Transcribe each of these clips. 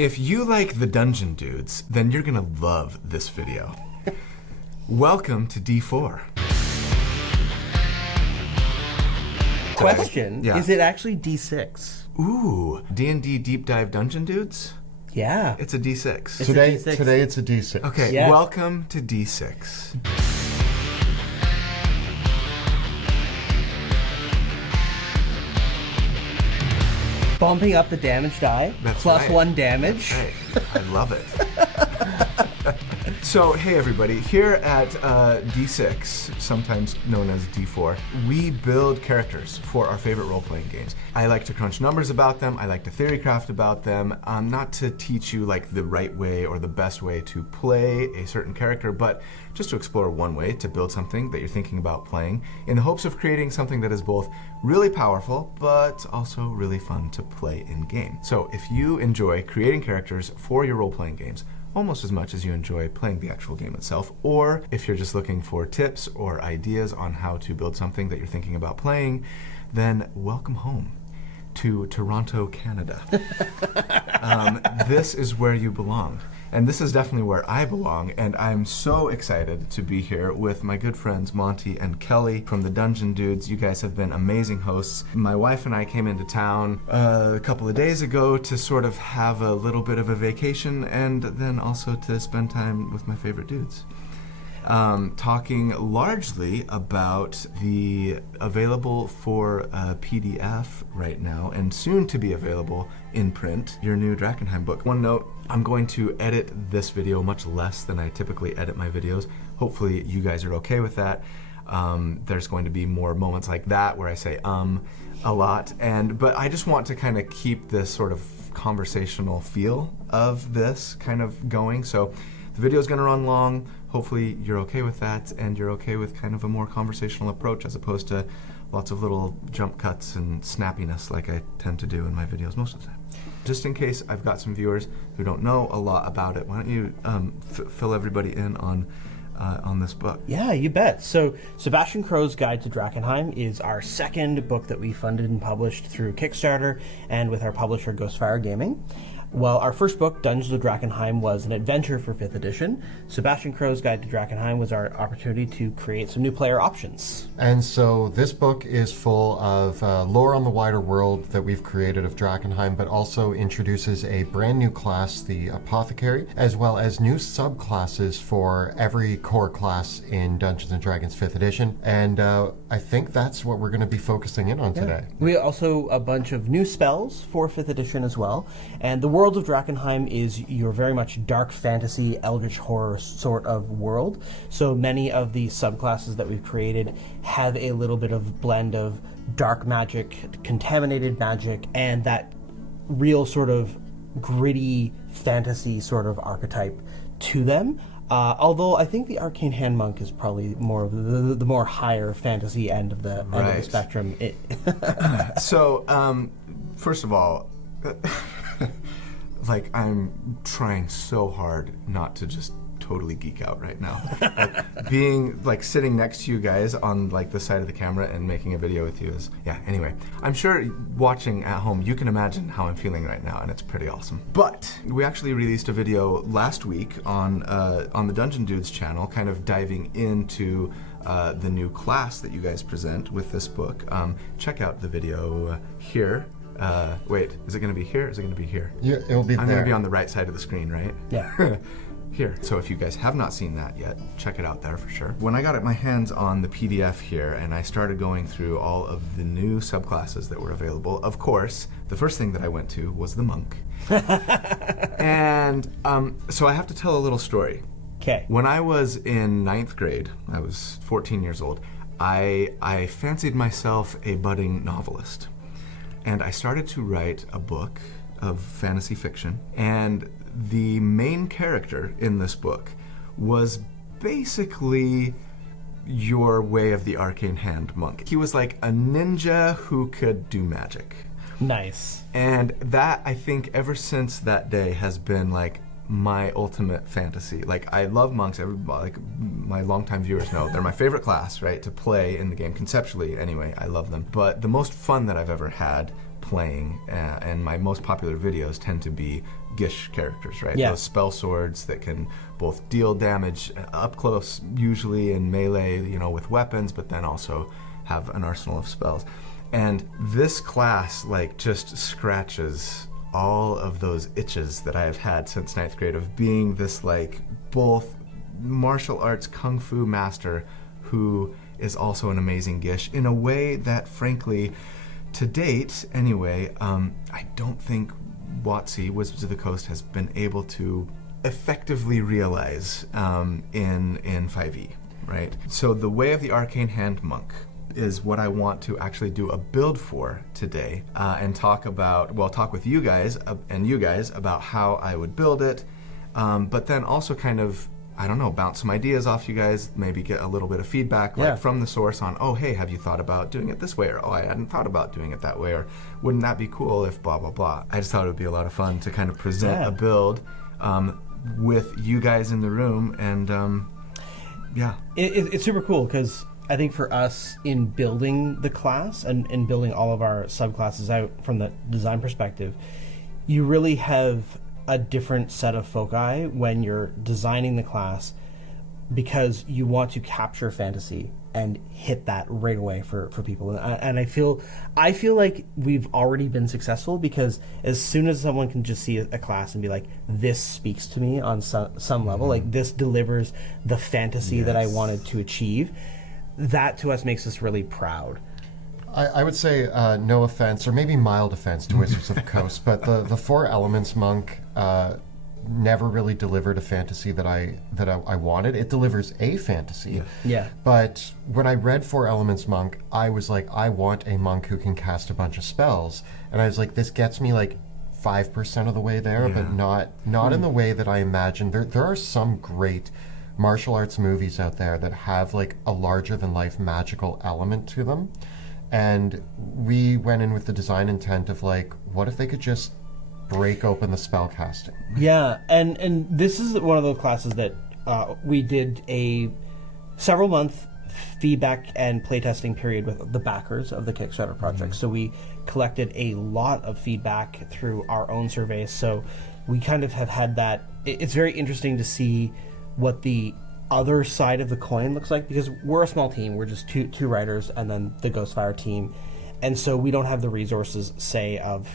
If you like the Dungeon Dudes, then you're gonna love this video. Welcome to D4. Question, Yeah. is it actually D6? Ooh, D&D Deep Dive Dungeon Dudes? Yeah. It's a D6. Today a D6. today it's a D6. Okay, Yeah. welcome to D6. Bumping up the damage die. That's plus right. 1 damage. Hey, I love it. So, hey everybody, here at D6, sometimes known as D4, we build characters for our favorite role-playing games. I like to crunch numbers about them, I like to theorycraft about them, not to teach you like the right way or the best way to play a certain character, but just to explore one way to build something that you're thinking about playing in the hopes of creating something that is both really powerful, but also really fun to play in game. So if you enjoy creating characters for your role-playing games, almost as much as you enjoy playing the actual game itself, or if you're just looking for tips or ideas on how to build something that you're thinking about playing, then welcome home to Toronto, Canada. This is where you belong. And this is definitely where I belong, and I'm so excited to be here with my good friends Monty and Kelly from the Dungeon Dudes. You guys have been amazing hosts. My wife and I came into town a couple of days ago to sort of have a little bit of a vacation, and then also to spend time with my favorite dudes. Talking largely about the available for PDF right now and soon to be available in print, your new Drakkenheim book. One note, I'm going to edit this video much less than I typically edit my videos. Hopefully you guys are okay with that. There's going to be more moments like that where I say a lot, but I just want to kind of keep this sort of conversational feel of this kind of going. So the video is going to run long. Hopefully you're okay with that, and you're okay with kind of a more conversational approach as opposed to lots of little jump cuts and snappiness like I tend to do in my videos most of the time. Just in case I've got some viewers who don't know a lot about it, why don't you fill everybody in on this book? Yeah, you bet. So Sebastian Crowe's Guide to Drakkenheim is our second book that we funded and published through Kickstarter and with our publisher Ghostfire Gaming. Well, our first book, Dungeons of Drakkenheim, was an adventure for 5th edition. Sebastian Crowe's Guide to Drakkenheim was our opportunity to create some new player options. And so this book is full of lore on the wider world that we've created of Drakkenheim, but also introduces a brand new class, the Apothecary, as well as new subclasses for every core class in Dungeons & Dragons 5th edition. And I think that's what we're going to be focusing in on today. We also a bunch of new spells for 5th edition as well. And the world of Drakkenheim is your very much dark fantasy, eldritch horror sort of world. So many of the subclasses that we've created have a little bit of blend of dark magic, contaminated magic, and that real sort of gritty fantasy sort of archetype to them. Although I think the Arcane Hand Monk is probably more of the more higher fantasy end of the spectrum. So, first of all, like, I'm trying so hard not to just totally geek out right now. Like, sitting next to you guys on like the side of the camera and making a video with you is, anyway. I'm sure watching at home, you can imagine how I'm feeling right now, and it's pretty awesome. But we actually released a video last week on the Dungeon Dudes channel, kind of diving into the new class that you guys present with this book. Check out the video here. Wait, is it going to be here? Or is it going to be here? Yeah, it'll be there. I'm going to be on the right side of the screen, right? Yeah. Here. So if you guys have not seen that yet, check it out there for sure. When I got my hands on the PDF here and I started going through all of the new subclasses that were available, of course, the first thing that I went to was the monk. And so I have to tell a little story. Okay. When I was in 9th grade, I was 14 years old, I fancied myself a budding novelist. And I started to write a book of fantasy fiction, and the main character in this book was basically your way of the Arcane Hand Monk. He was like a ninja who could do magic. Nice. And that, I think, ever since that day has been like my ultimate fantasy. Like, I love monks. Everybody, like my longtime viewers know, they're my favorite class, right, to play in the game conceptually. Anyway, I love them. But the most fun that I've ever had playing, and my most popular videos tend to be Gish characters, right? Yeah. Those spell swords that can both deal damage up close, usually in melee, with weapons, but then also have an arsenal of spells. And this class, just scratches all of those itches that I have had since 9th grade of being this, both martial arts kung fu master who is also an amazing Gish in a way that, frankly, to date, anyway, I don't think WotC, Wizards of the Coast, has been able to effectively realize in 5e, right? So the Way of the Arcane Hand Monk is what I want to actually do a build for today, and talk with you guys about how I would build it, but then also kind of, I don't know, bounce some ideas off you guys, maybe get a little bit of feedback from the source on, oh, hey, have you thought about doing it this way? Or, oh, I hadn't thought about doing it that way. Or, wouldn't that be cool if blah, blah, blah. I just thought it would be a lot of fun to kind of present a build with you guys in the room. And, It's super cool because I think for us in building the class and building all of our subclasses out from the design perspective, you really have a different set of foci when you're designing the class because you want to capture fantasy and hit that right away for people. And I feel like we've already been successful because as soon as someone can just see a class and be like, this speaks to me on some level, like this delivers the fantasy that I wanted to achieve, that to us makes us really proud. I would say no offense, or maybe mild offense to Wizards of the Coast, but the Four Elements monk never really delivered a fantasy that I wanted. It delivers a fantasy. Yeah. But when I read Four Elements monk, I was like, I want a monk who can cast a bunch of spells. And I was like, this gets me 5% of the way there, but not in the way that I imagined. There are some great martial arts movies out there that have a larger than life magical element to them. And we went in with the design intent of what if they could just break open the spell casting? Yeah, and this is one of those classes that we did a several month feedback and playtesting period with the backers of the Kickstarter project. So we collected a lot of feedback through our own surveys. So we kind of have had that. It's very interesting to see what the other side of the coin looks like, because we're a small team. We're just two writers and then the Ghostfire team, and so we don't have the resources, say, of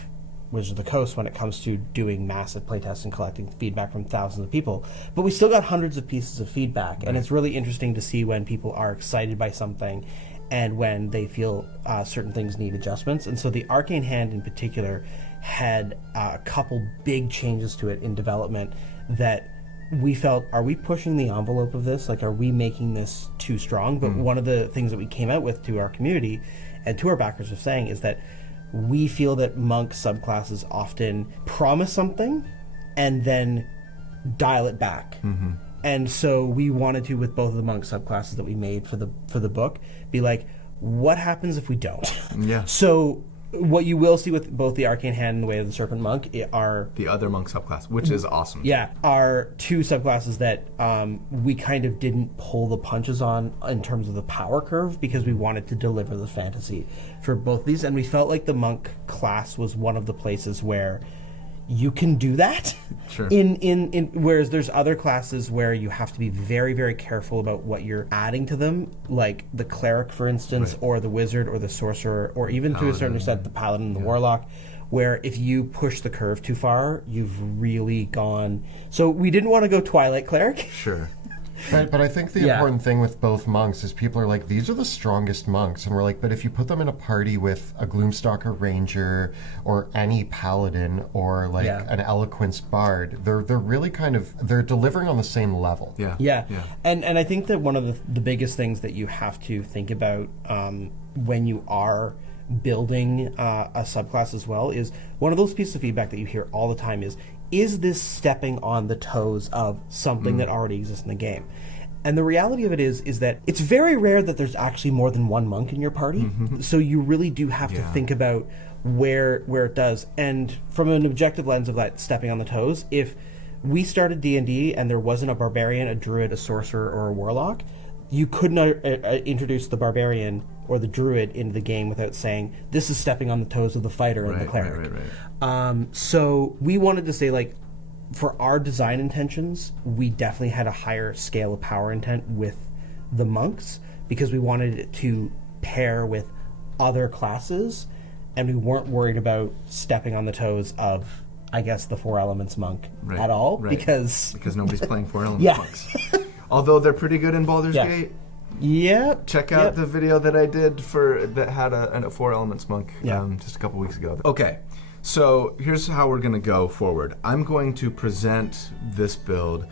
Wizards of the Coast when it comes to doing massive playtests and collecting feedback from thousands of people. But we still got hundreds of pieces of feedback, and it's really interesting to see when people are excited by something and when they feel certain things need adjustments. And so the Arcane Hand in particular had a couple big changes to it in development that we felt, are we pushing the envelope of this? Are we making this too strong? But one of the things that we came out with to our community and to our backers of saying is that we feel that monk subclasses often promise something and then dial it back. And so we wanted to, with both of the monk subclasses that we made for the book, be like, what happens if we don't? Yeah. So what you will see with both the Arcane Hand and the Way of the Serpent Monk are the other monk subclass, which is awesome. Yeah, are two subclasses that we kind of didn't pull the punches on in terms of the power curve because we wanted to deliver the fantasy for both of these, and we felt like the monk class was one of the places where you can do that. Sure. In whereas there's other classes where you have to be very, very careful about what you're adding to them, like the cleric, for instance, or the wizard, or the sorcerer, or even to a certain extent the paladin and the warlock, where if you push the curve too far, you've really gone. So we didn't want to go Twilight Cleric. Sure. But I think the important thing with both monks is people are like, these are the strongest monks. And we're like, but if you put them in a party with a Gloomstalker Ranger or any paladin or an Eloquence Bard, they're really they're delivering on the same level. Yeah. And I think that one of the biggest things that you have to think about when you are building a subclass as well is one of those pieces of feedback that you hear all the time is this stepping on the toes of something that already exists in the game? And the reality of it is that it's very rare that there's actually more than one monk in your party. So you really do have to think about where it does. And from an objective lens of that stepping on the toes, if we started D&D and there wasn't a barbarian, a druid, a sorcerer, or a warlock, you could not introduce the barbarian or the druid into the game without saying, this is stepping on the toes of the fighter and the cleric. So we wanted to say, like, for our design intentions, we definitely had a higher scale of power intent with the monks, because we wanted it to pair with other classes, and we weren't worried about stepping on the toes of, I guess, the Four Elements monk at all, because nobody's playing Four Elements monks. Although they're pretty good in Baldur's Gate. Check out the video that I did that had a Four Elements monk just a couple weeks ago. Okay, so here's how we're going to go forward. I'm going to present this build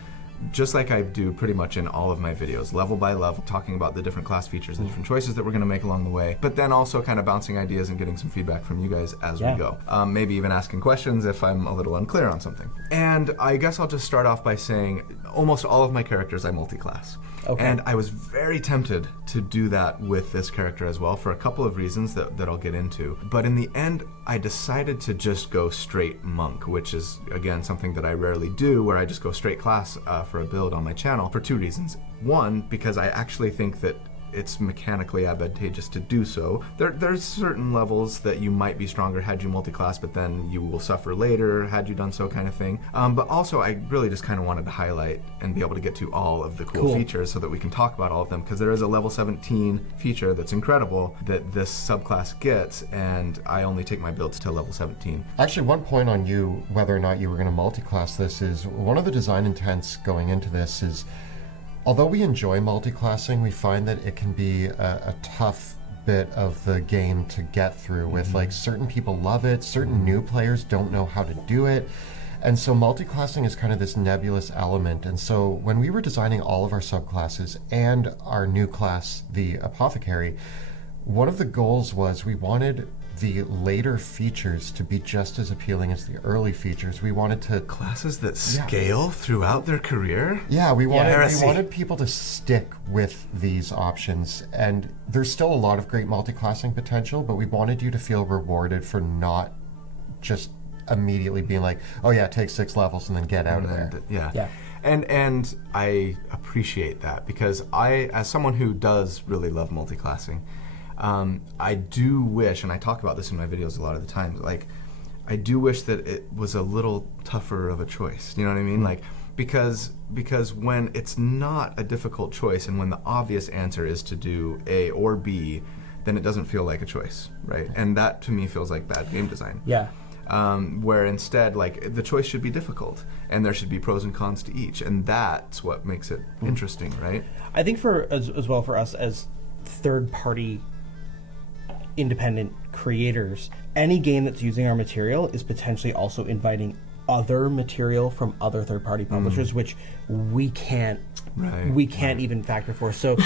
just like I do pretty much in all of my videos, level by level, talking about the different class features, the different choices that we're going to make along the way, but then also kind of bouncing ideas and getting some feedback from you guys as we go. Maybe even asking questions if I'm a little unclear on something. And I guess I'll just start off by saying almost all of my characters I multi-class. And I was very tempted to do that with this character as well for a couple of reasons that I'll get into. But in the end, I decided to just go straight monk, which is, again, something that I rarely do, where I just go straight class for a build on my channel for two reasons. One, because I actually think that it's mechanically advantageous to do so. There's certain levels that you might be stronger had you multi-class, but then you will suffer later had you done so, kind of thing. But also, I really just kind of wanted to highlight and be able to get to all of the cool features so that we can talk about all of them, because there is a level 17 feature that's incredible that this subclass gets, and I only take my builds to level 17. Actually, one point on you, whether or not you were going to multi-class this, is one of the design intents going into this is, although we enjoy multi-classing, we find that it can be a tough bit of the game to get through with, like, certain people love it, certain new players don't know how to do it. And so multi-classing is kind of this nebulous element. And so when we were designing all of our subclasses and our new class, the Apothecary, one of the goals was we wanted the later features to be just as appealing as the early features. We wanted to... Classes that scale throughout their career? Yeah, we wanted people to stick with these options. And there's still a lot of great multi-classing potential, but we wanted you to feel rewarded for not just immediately being like, oh yeah, take 6 levels and then get out of there. And I appreciate that, because I, as someone who does really love multi-classing, I do wish, and I talk about this in my videos a lot of the time, like, I do wish that it was a little tougher of a choice. You know what I mean? Like, because when it's not a difficult choice, and when the obvious answer is to do A or B, then it doesn't feel like a choice, right? And that to me feels like bad game design. Where instead, like, the choice should be difficult, and there should be pros and cons to each, and that's what makes it interesting, right? I think as well for us as third-party independent creators, any game that's using our material is potentially also inviting other material from other third-party publishers, which we can't even factor for. So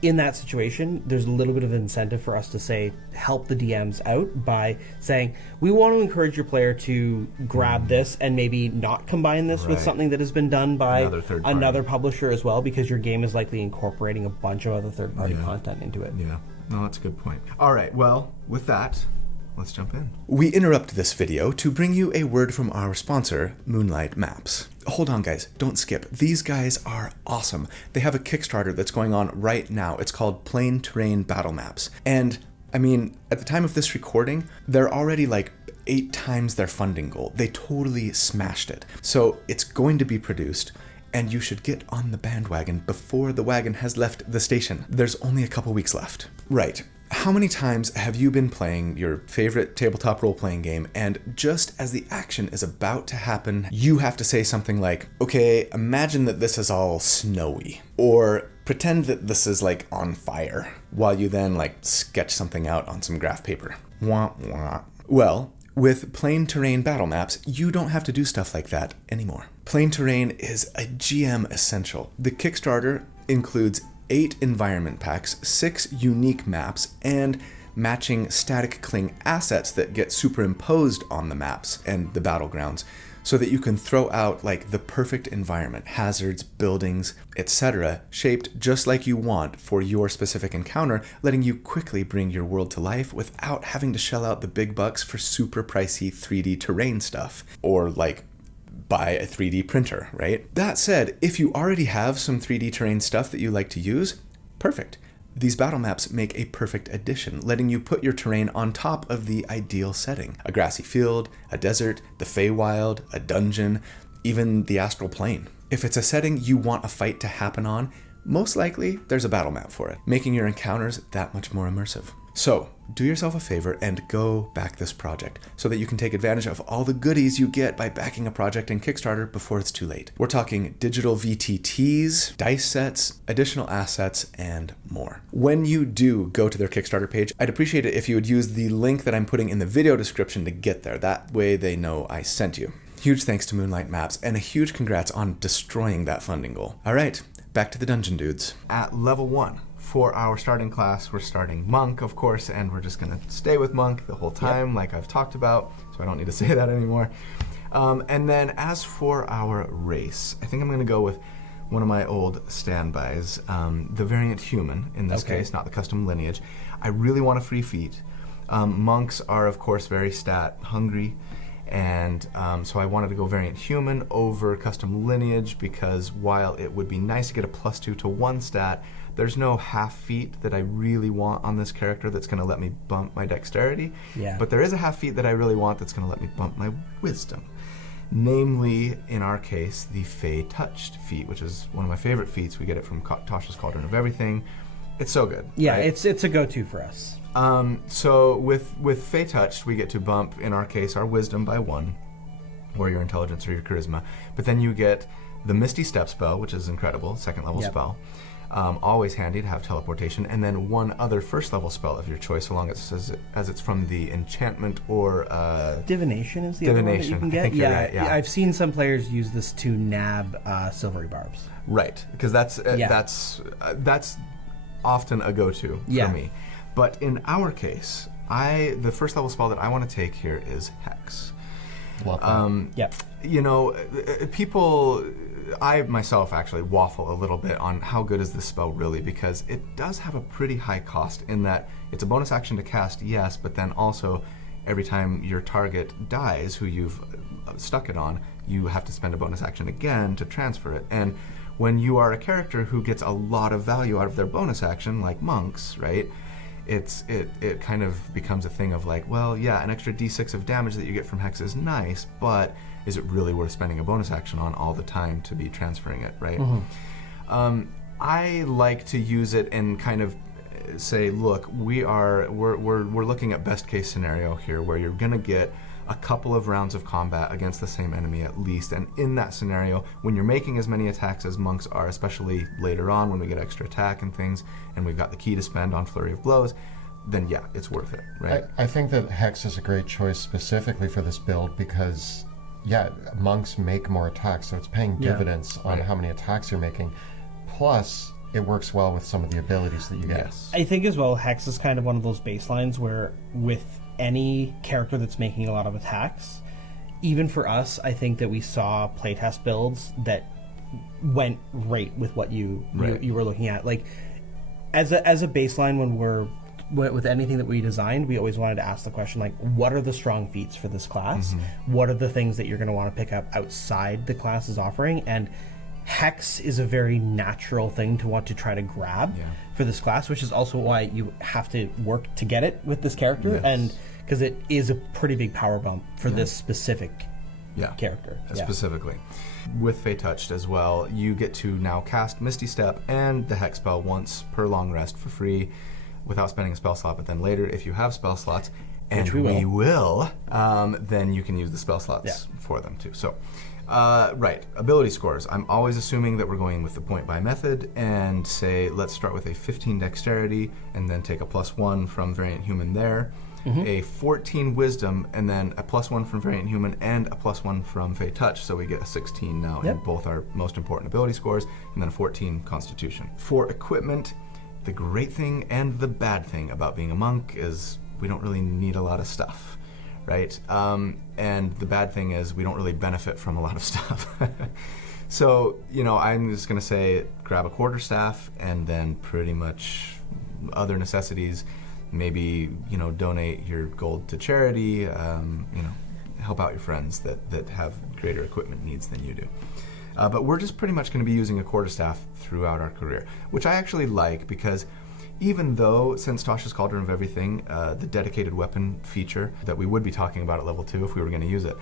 in that situation, there's a little bit of incentive for us to say, help the DMs out by saying, we want to encourage your player to grab this and maybe not combine this with something that has been done by another publisher as well, because your game is likely incorporating a bunch of other third-party content into it. No, that's a good point. All right, well, with that, let's jump in. We interrupt this video to bring you a word from our sponsor, Moonlight Maps. Hold on, guys. Don't skip. These guys are awesome. They have a Kickstarter that's going on right now. It's called Plain Terrain Battle Maps. And, I mean, at the time of this recording, they're already like 8 times their funding goal. They totally smashed it. So it's going to be produced, and you should get on the bandwagon before the wagon has left the station. There's only a couple weeks left. Right. How many times have you been playing your favorite tabletop role-playing game, and just as the action is about to happen, you have to say something like, okay, imagine that this is all snowy, or pretend that this is like on fire, while you then like sketch something out on some graph paper. Wah, wah. Well, with Plain Terrain Battle Maps, you don't have to do stuff like that anymore. Plain Terrain is a GM essential. The Kickstarter includes 8 environment packs, 6 unique maps, and matching static cling assets that get superimposed on the maps and the battlegrounds, so that you can throw out like the perfect environment, hazards, buildings, etc., shaped just like you want for your specific encounter, letting you quickly bring your world to life without having to shell out the big bucks for super pricey 3D terrain stuff, or like buy a 3D printer, right? That said, if you already have some 3D terrain stuff that you like to use, perfect. These battle maps make a perfect addition, letting you put your terrain on top of the ideal setting. A grassy field, a desert, the Feywild, a dungeon, even the astral plane. If it's a setting you want a fight to happen on, most likely there's a battle map for it, making your encounters that much more immersive. So, do yourself a favor and go back this project so that you can take advantage of all the goodies you get by backing a project in Kickstarter before it's too late. We're talking digital VTTs, dice sets, additional assets, and more. When you do go to their Kickstarter page, I'd appreciate it if you would use the link that I'm putting in the video description to get there. That way they know I sent you. Huge thanks to Moonlight Maps, and a huge congrats on destroying that funding goal. All right, back to the Dungeon Dudes. At level 1. For our starting class, we're starting Monk, of course, and we're just going to stay with Monk the whole time, like I've talked about, so I don't need to say that anymore. And then as for our race, I think I'm going to go with one of my old standbys, the variant human, in this case, not the custom lineage. I really want a free feat. Monks are, of course, very stat hungry, and so I wanted to go variant human over custom lineage because while it would be nice to get a +2 to 1 stat, there's no half feat that I really want on this character that's going to let me bump my dexterity. But there is a half feat that I really want that's going to let me bump my wisdom. Namely, in our case, the Fey Touched feat, which is one of my favorite feats. We get it from Tasha's Cauldron of Everything. It's so good. Yeah, right? it's a go-to for us. So with Fey Touched, we get to bump, in our case, our wisdom by 1, or your intelligence or your charisma. But then you get the Misty Step spell, which is incredible, 2nd level spell. Always handy to have teleportation, and then one other 1st level spell of your choice, so long as it's from the enchantment or divination is the other one that you can get. I think you're right, yeah. I've seen some players use this to nab silvery barbs. Right, because that's often a go-to for me. But in our case, the 1st level spell that I want to take here is Hex. You know, people, I myself actually waffle a little bit on how good is this spell really, because it does have a pretty high cost in that it's a bonus action to cast, yes, but then also every time your target dies who you've stuck it on, you have to spend a bonus action again to transfer it. And when you are a character who gets a lot of value out of their bonus action, like monks, right? It kind of becomes a thing of like, well, yeah, an extra d6 of damage that you get from Hex is nice, but is it really worth spending a bonus action on all the time to be transferring it, right? I like to use it and kind of say, look, we're looking at best case scenario here, where you're gonna get a couple of rounds of combat against the same enemy at least, and in that scenario, when you're making as many attacks as monks are, especially later on when we get extra attack and things, and we've got the key to spend on Flurry of Blows, then yeah, it's worth it, right? I think that Hex is a great choice specifically for this build because, yeah, monks make more attacks, so it's paying dividends on how many attacks you're making. Plus, it works well with some of the abilities that you get. I think as well, Hex is kind of one of those baselines where with any character that's making a lot of attacks, even for us, I think that we saw playtest builds that went right with what you were looking at. Like, as a baseline, when we're with anything that we designed, we always wanted to ask the question, like, what are the strong feats for this class? What are the things that you're going to want to pick up outside the class's offering? And Hex is a very natural thing to want to try to grab for this class, which is also why you have to work to get it with this character, and because it is a pretty big power bump for this specific character. Specifically. With Fey Touched as well, you get to now cast Misty Step and the Hex spell once per long rest for free without spending a spell slot, but then later, if you have spell slots, and we will, then you can use the spell slots for them too. So, right, ability scores. I'm always assuming that we're going with the point buy method and say, let's start with a 15 dexterity and then take a +1 from variant human there, a 14 wisdom, and then a +1 from variant human and a +1 from Fey Touch. So we get a 16 now in both our most important ability scores, and then a 14 constitution. For equipment, the great thing and the bad thing about being a monk is we don't really need a lot of stuff. Right? And the bad thing is we don't really benefit from a lot of stuff. So, you know, I'm just going to say grab a quarterstaff and then pretty much other necessities. Maybe, you know, donate your gold to charity, you know, help out your friends that have greater equipment needs than you do. But we're just pretty much going to be using a quarterstaff throughout our career, which I actually like because even though, since Tasha's Cauldron of Everything, the dedicated weapon feature that we would be talking about at level 2 if we were going to use it,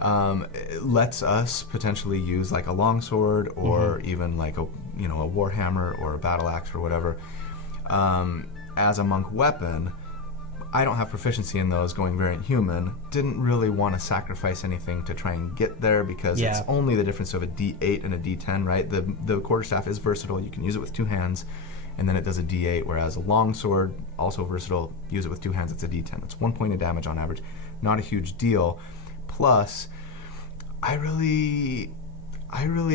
it lets us potentially use like a longsword or even like a warhammer or a battle axe or whatever as a monk weapon. I don't have proficiency in those, going variant human. Didn't really want to sacrifice anything to try and get there because it's only the difference of a D8 and a D10, right? The quarterstaff is versatile. You can use it with 2 hands, and then it does a D8, whereas a longsword, also versatile, use it with 2 hands, it's a D10. It's 1 point of damage on average. Not a huge deal. Plus, I really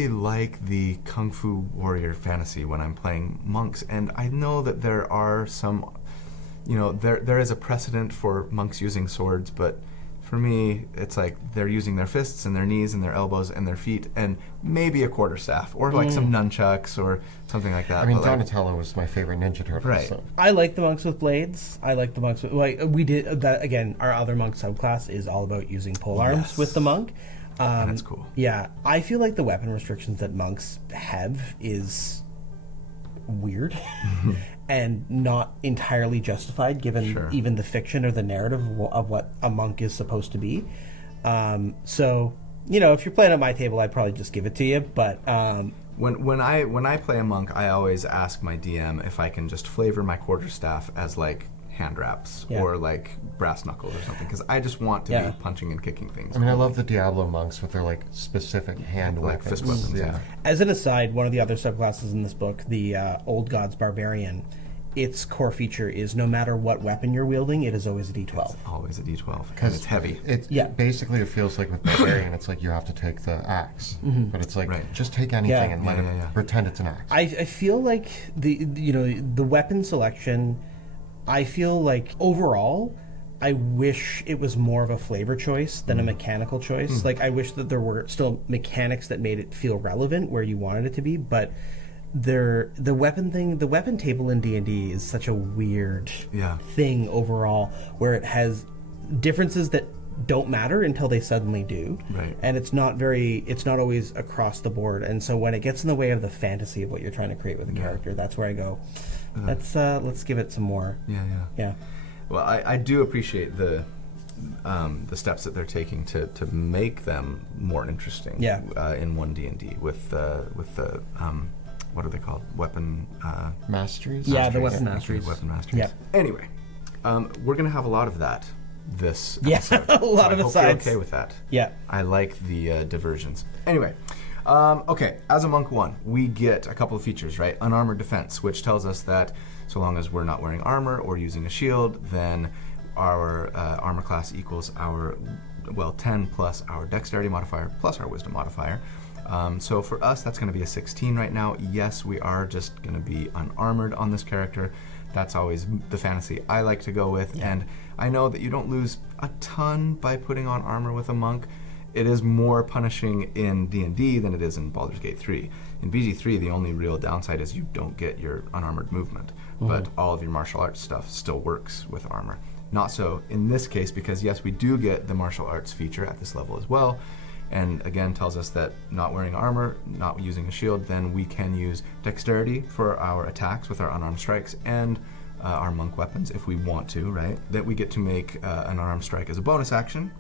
like the Kung Fu warrior fantasy when I'm playing monks, and I know that there are some, there is a precedent for monks using swords, but for me, it's like they're using their fists and their knees and their elbows and their feet and maybe a quarterstaff or like some nunchucks or something like that. I mean, Donatello was my favorite Ninja Turtle. Right. So. I like the monks with blades. I like the monks with... we did that again. Our other monk subclass is all about using pole arms with the monk. That's cool. Yeah. I feel like the weapon restrictions that monks have is weird and not entirely justified given even the fiction or the narrative of what a monk is supposed to be. So, if you're playing at my table, I'd probably just give it to you, but when I play a monk, I always ask my DM if I can just flavor my quarterstaff as like hand wraps or like brass knuckles or something, because I just want to be punching and kicking things. I mean, I love the Diablo monks with their like specific hand weapons. Fist weapons. Yeah. As an aside, one of the other subclasses in this book, the Old Gods Barbarian, its core feature is no matter what weapon you're wielding, it is always a D12. It's always a D12 because it's heavy. Basically, it feels like with Barbarian, it's like you have to take the axe, but it's like just take anything and let it pretend it's an axe. I feel like the weapon selection. I feel like overall, I wish it was more of a flavor choice than a mechanical choice. Like I wish that there were still mechanics that made it feel relevant where you wanted it to be, but the weapon table in D&D is such a weird thing overall, where it has differences that don't matter until they suddenly do, and it's not always across the board. And so when it gets in the way of the fantasy of what you're trying to create with a character, that's where I go, let's give it some more. Yeah. Well, I do appreciate the steps that they're taking to make them more interesting. In 1D&D with the what are they called? Weapon masteries. Yeah, the weapon masteries. Weapon masteries. Yeah. Anyway, we're gonna have a lot of that this episode. A lot of I hope asides. you're okay with that. Yeah. I like the diversions. Anyway. Okay, as a Monk 1, we get a couple of features, right? Unarmored defense, which tells us that so long as we're not wearing armor or using a shield, then our armor class equals our, 10 plus our dexterity modifier plus our wisdom modifier. So for us, that's going to be a 16 right now. Yes, we are just going to be unarmored on this character. That's always the fantasy I like to go with, and I know that you don't lose a ton by putting on armor with a monk. It is more punishing in D&D than it is in Baldur's Gate 3. In BG3, the only real downside is you don't get your unarmored movement, but all of your martial arts stuff still works with armor. Not so in this case, because yes, we do get the martial arts feature at this level as well, and again tells us that not wearing armor, not using a shield, then we can use dexterity for our attacks with our unarmed strikes and our monk weapons if we want to, right? That we get to make an unarmed strike as a bonus action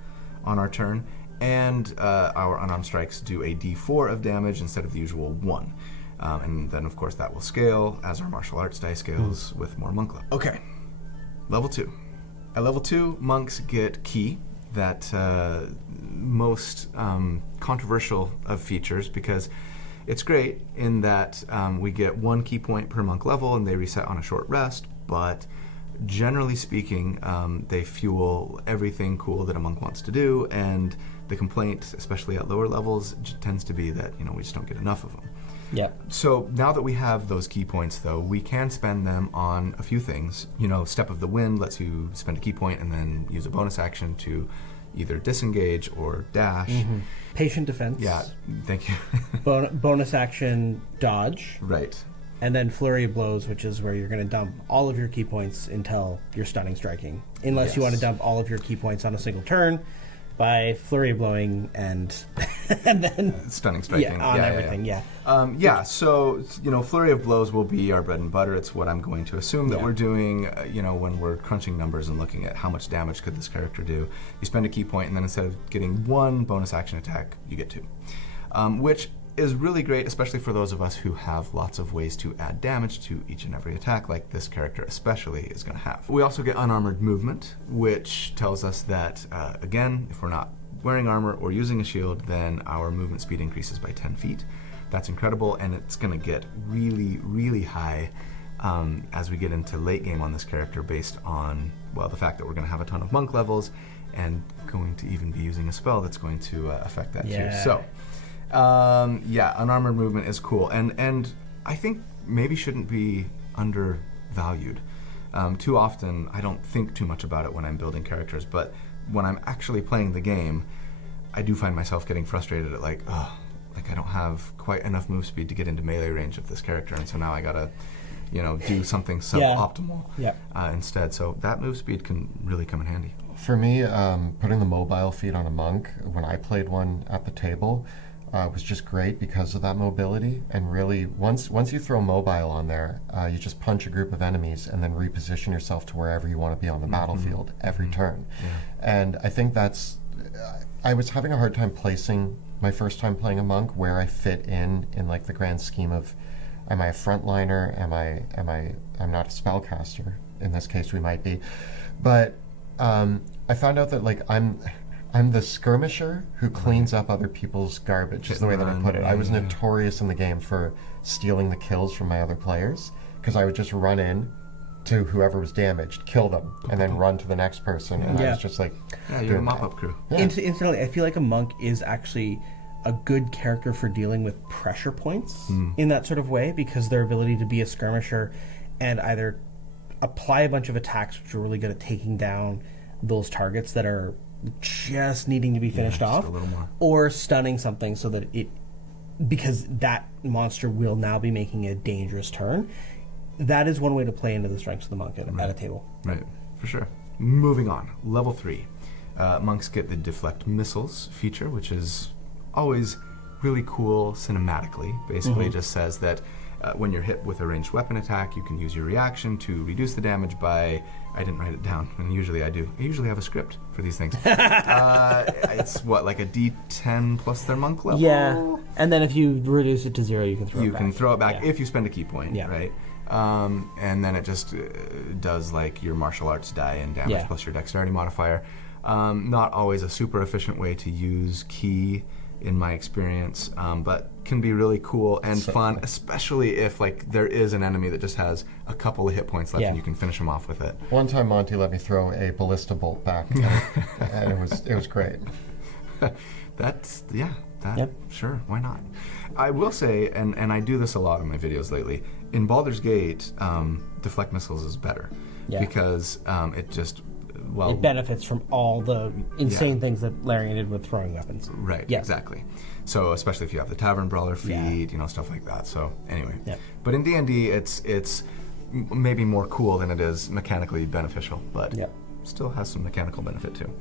on our turn, and our unarmed strikes do a d4 of damage instead of the usual 1. And then, of course, that will scale as our martial arts die scales with more monk level. Okay, level 2. At level 2, monks get Key, that most controversial of features, because it's great in that we get 1 key point per monk level and they reset on a short rest, but generally speaking, they fuel everything cool that a monk wants to do, and the complaint, especially at lower levels, tends to be that we just don't get enough of them. Yeah. So now that we have those key points, though, we can spend them on a few things. Step of the Wind lets you spend a key point and then use a bonus action to either disengage or dash. Patient defense. Yeah, thank you. Bonus action, dodge. Right. And then Flurry of Blows, which is where you're going to dump all of your key points until you're stunning striking. Unless you want to dump all of your key points on a single turn, by flurry blowing and and then Stunning striking. on everything. So, flurry of blows will be our bread and butter. It's what I'm going to assume that we're doing, when we're crunching numbers and looking at how much damage could this character do. You spend a key point, and then instead of getting one bonus action attack, you get two. Which is really great, especially for those of us who have lots of ways to add damage to each and every attack, like this character especially is going to have. We also get unarmored movement, which tells us that, again, if we're not wearing armor or using a shield, then our movement speed increases by 10 feet. That's incredible, and it's going to get really, really high as we get into late game on this character based on, the fact that we're going to have a ton of monk levels and going to even be using a spell that's going to affect that too. So, unarmored movement is cool, and I think maybe shouldn't be undervalued. Too often, I don't think too much about it when I'm building characters, but when I'm actually playing the game, I do find myself getting frustrated at I don't have quite enough move speed to get into melee range of this character, and so now I gotta, do something suboptimal instead. So that move speed can really come in handy. For me, putting the mobile feat on a monk, when I played one at the table, was just great because of that mobility. And really, once you throw mobile on there, you just punch a group of enemies and then reposition yourself to wherever you want to be on the battlefield every turn. And I think that's... I was having a hard time placing my first time playing a monk where I fit in like the grand scheme of, am I a frontliner? I'm not a spellcaster. In this case, we might be. But I found out that I'm the skirmisher who cleans up other people's garbage, is the way that I put it. I was notorious in the game for stealing the kills from my other players, because I would just run in to whoever was damaged, kill them, and then run to the next person. And I was just you're a mop-up crew. Incidentally, I feel like a monk is actually a good character for dealing with pressure points in that sort of way, because their ability to be a skirmisher and either apply a bunch of attacks which are really good at taking down those targets that are just needing to be finished off, or stunning something so that because that monster will now be making a dangerous turn. That is one way to play into the strengths of the monk at a table. Right, for sure. Moving on, level 3. Monks get the deflect missiles feature, which is always really cool cinematically. Basically, it just says that when you're hit with a ranged weapon attack, you can use your reaction to reduce the damage by... I didn't write it down, and usually I do. I usually have a script for these things. It's like a D10 plus their monk level? Yeah, and then if you reduce it to 0, you can throw it back. You can throw it back if you spend a key point, right? And then it just does your martial arts die and damage plus your dexterity modifier. Not always a super efficient way to use ki in my experience, but can be really cool and fun, especially if there is an enemy that just has a couple of hit points left and you can finish them off with it. One time Monty let me throw a ballista bolt back, and it was great. Sure, why not? I will say, and I do this a lot in my videos lately, in Baldur's Gate, deflect missiles is better because it just... it benefits from all the insane things that Larian did with throwing weapons. Right, exactly. So especially if you have the Tavern Brawler feat, stuff like that. So anyway. But in D&D, it's maybe more cool than it is mechanically beneficial, but still has some mechanical benefit too.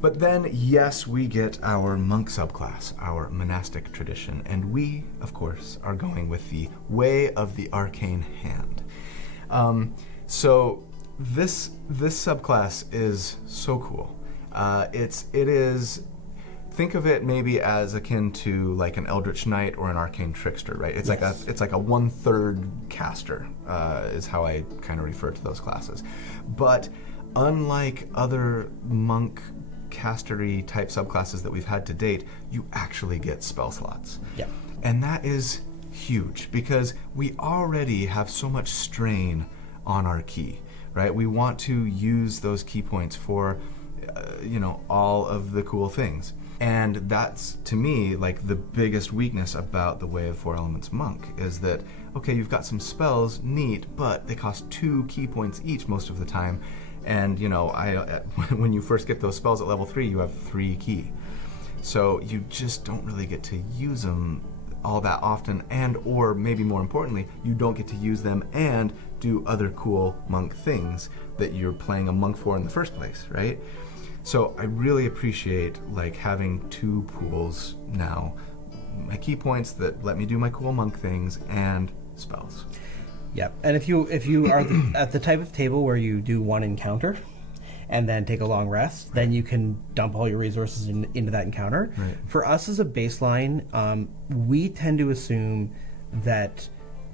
But then, yes, we get our monk subclass, our monastic tradition, and we, of course, are going with the Way of the Arcane Hand. So this subclass is so cool. It is. Think of it maybe as akin to an Eldritch Knight or an Arcane Trickster, right? It's like a 1/3 caster is how I kind of refer to those classes. But unlike other monk castery type subclasses that we've had to date, you actually get spell slots. And that is huge because we already have so much strain on our ki, right? We want to use those key points for all of the cool things. And that's, to me, the biggest weakness about the Way of Four Elements Monk is that, okay, you've got some spells, neat, but they cost 2 key points each most of the time. And, when you first get those spells at level 3, you have 3 ki. So you just don't really get to use them all that often, and or maybe more importantly, you don't get to use them and do other cool monk things that you're playing a monk for in the first place, right? So I really appreciate like having 2 pools now. My key points that let me do my cool monk things and spells. Yep. And if you are at the type of table where you do 1 encounter and then take a long rest, then you can dump all your resources into that encounter. Right. For us as a baseline, we tend to assume that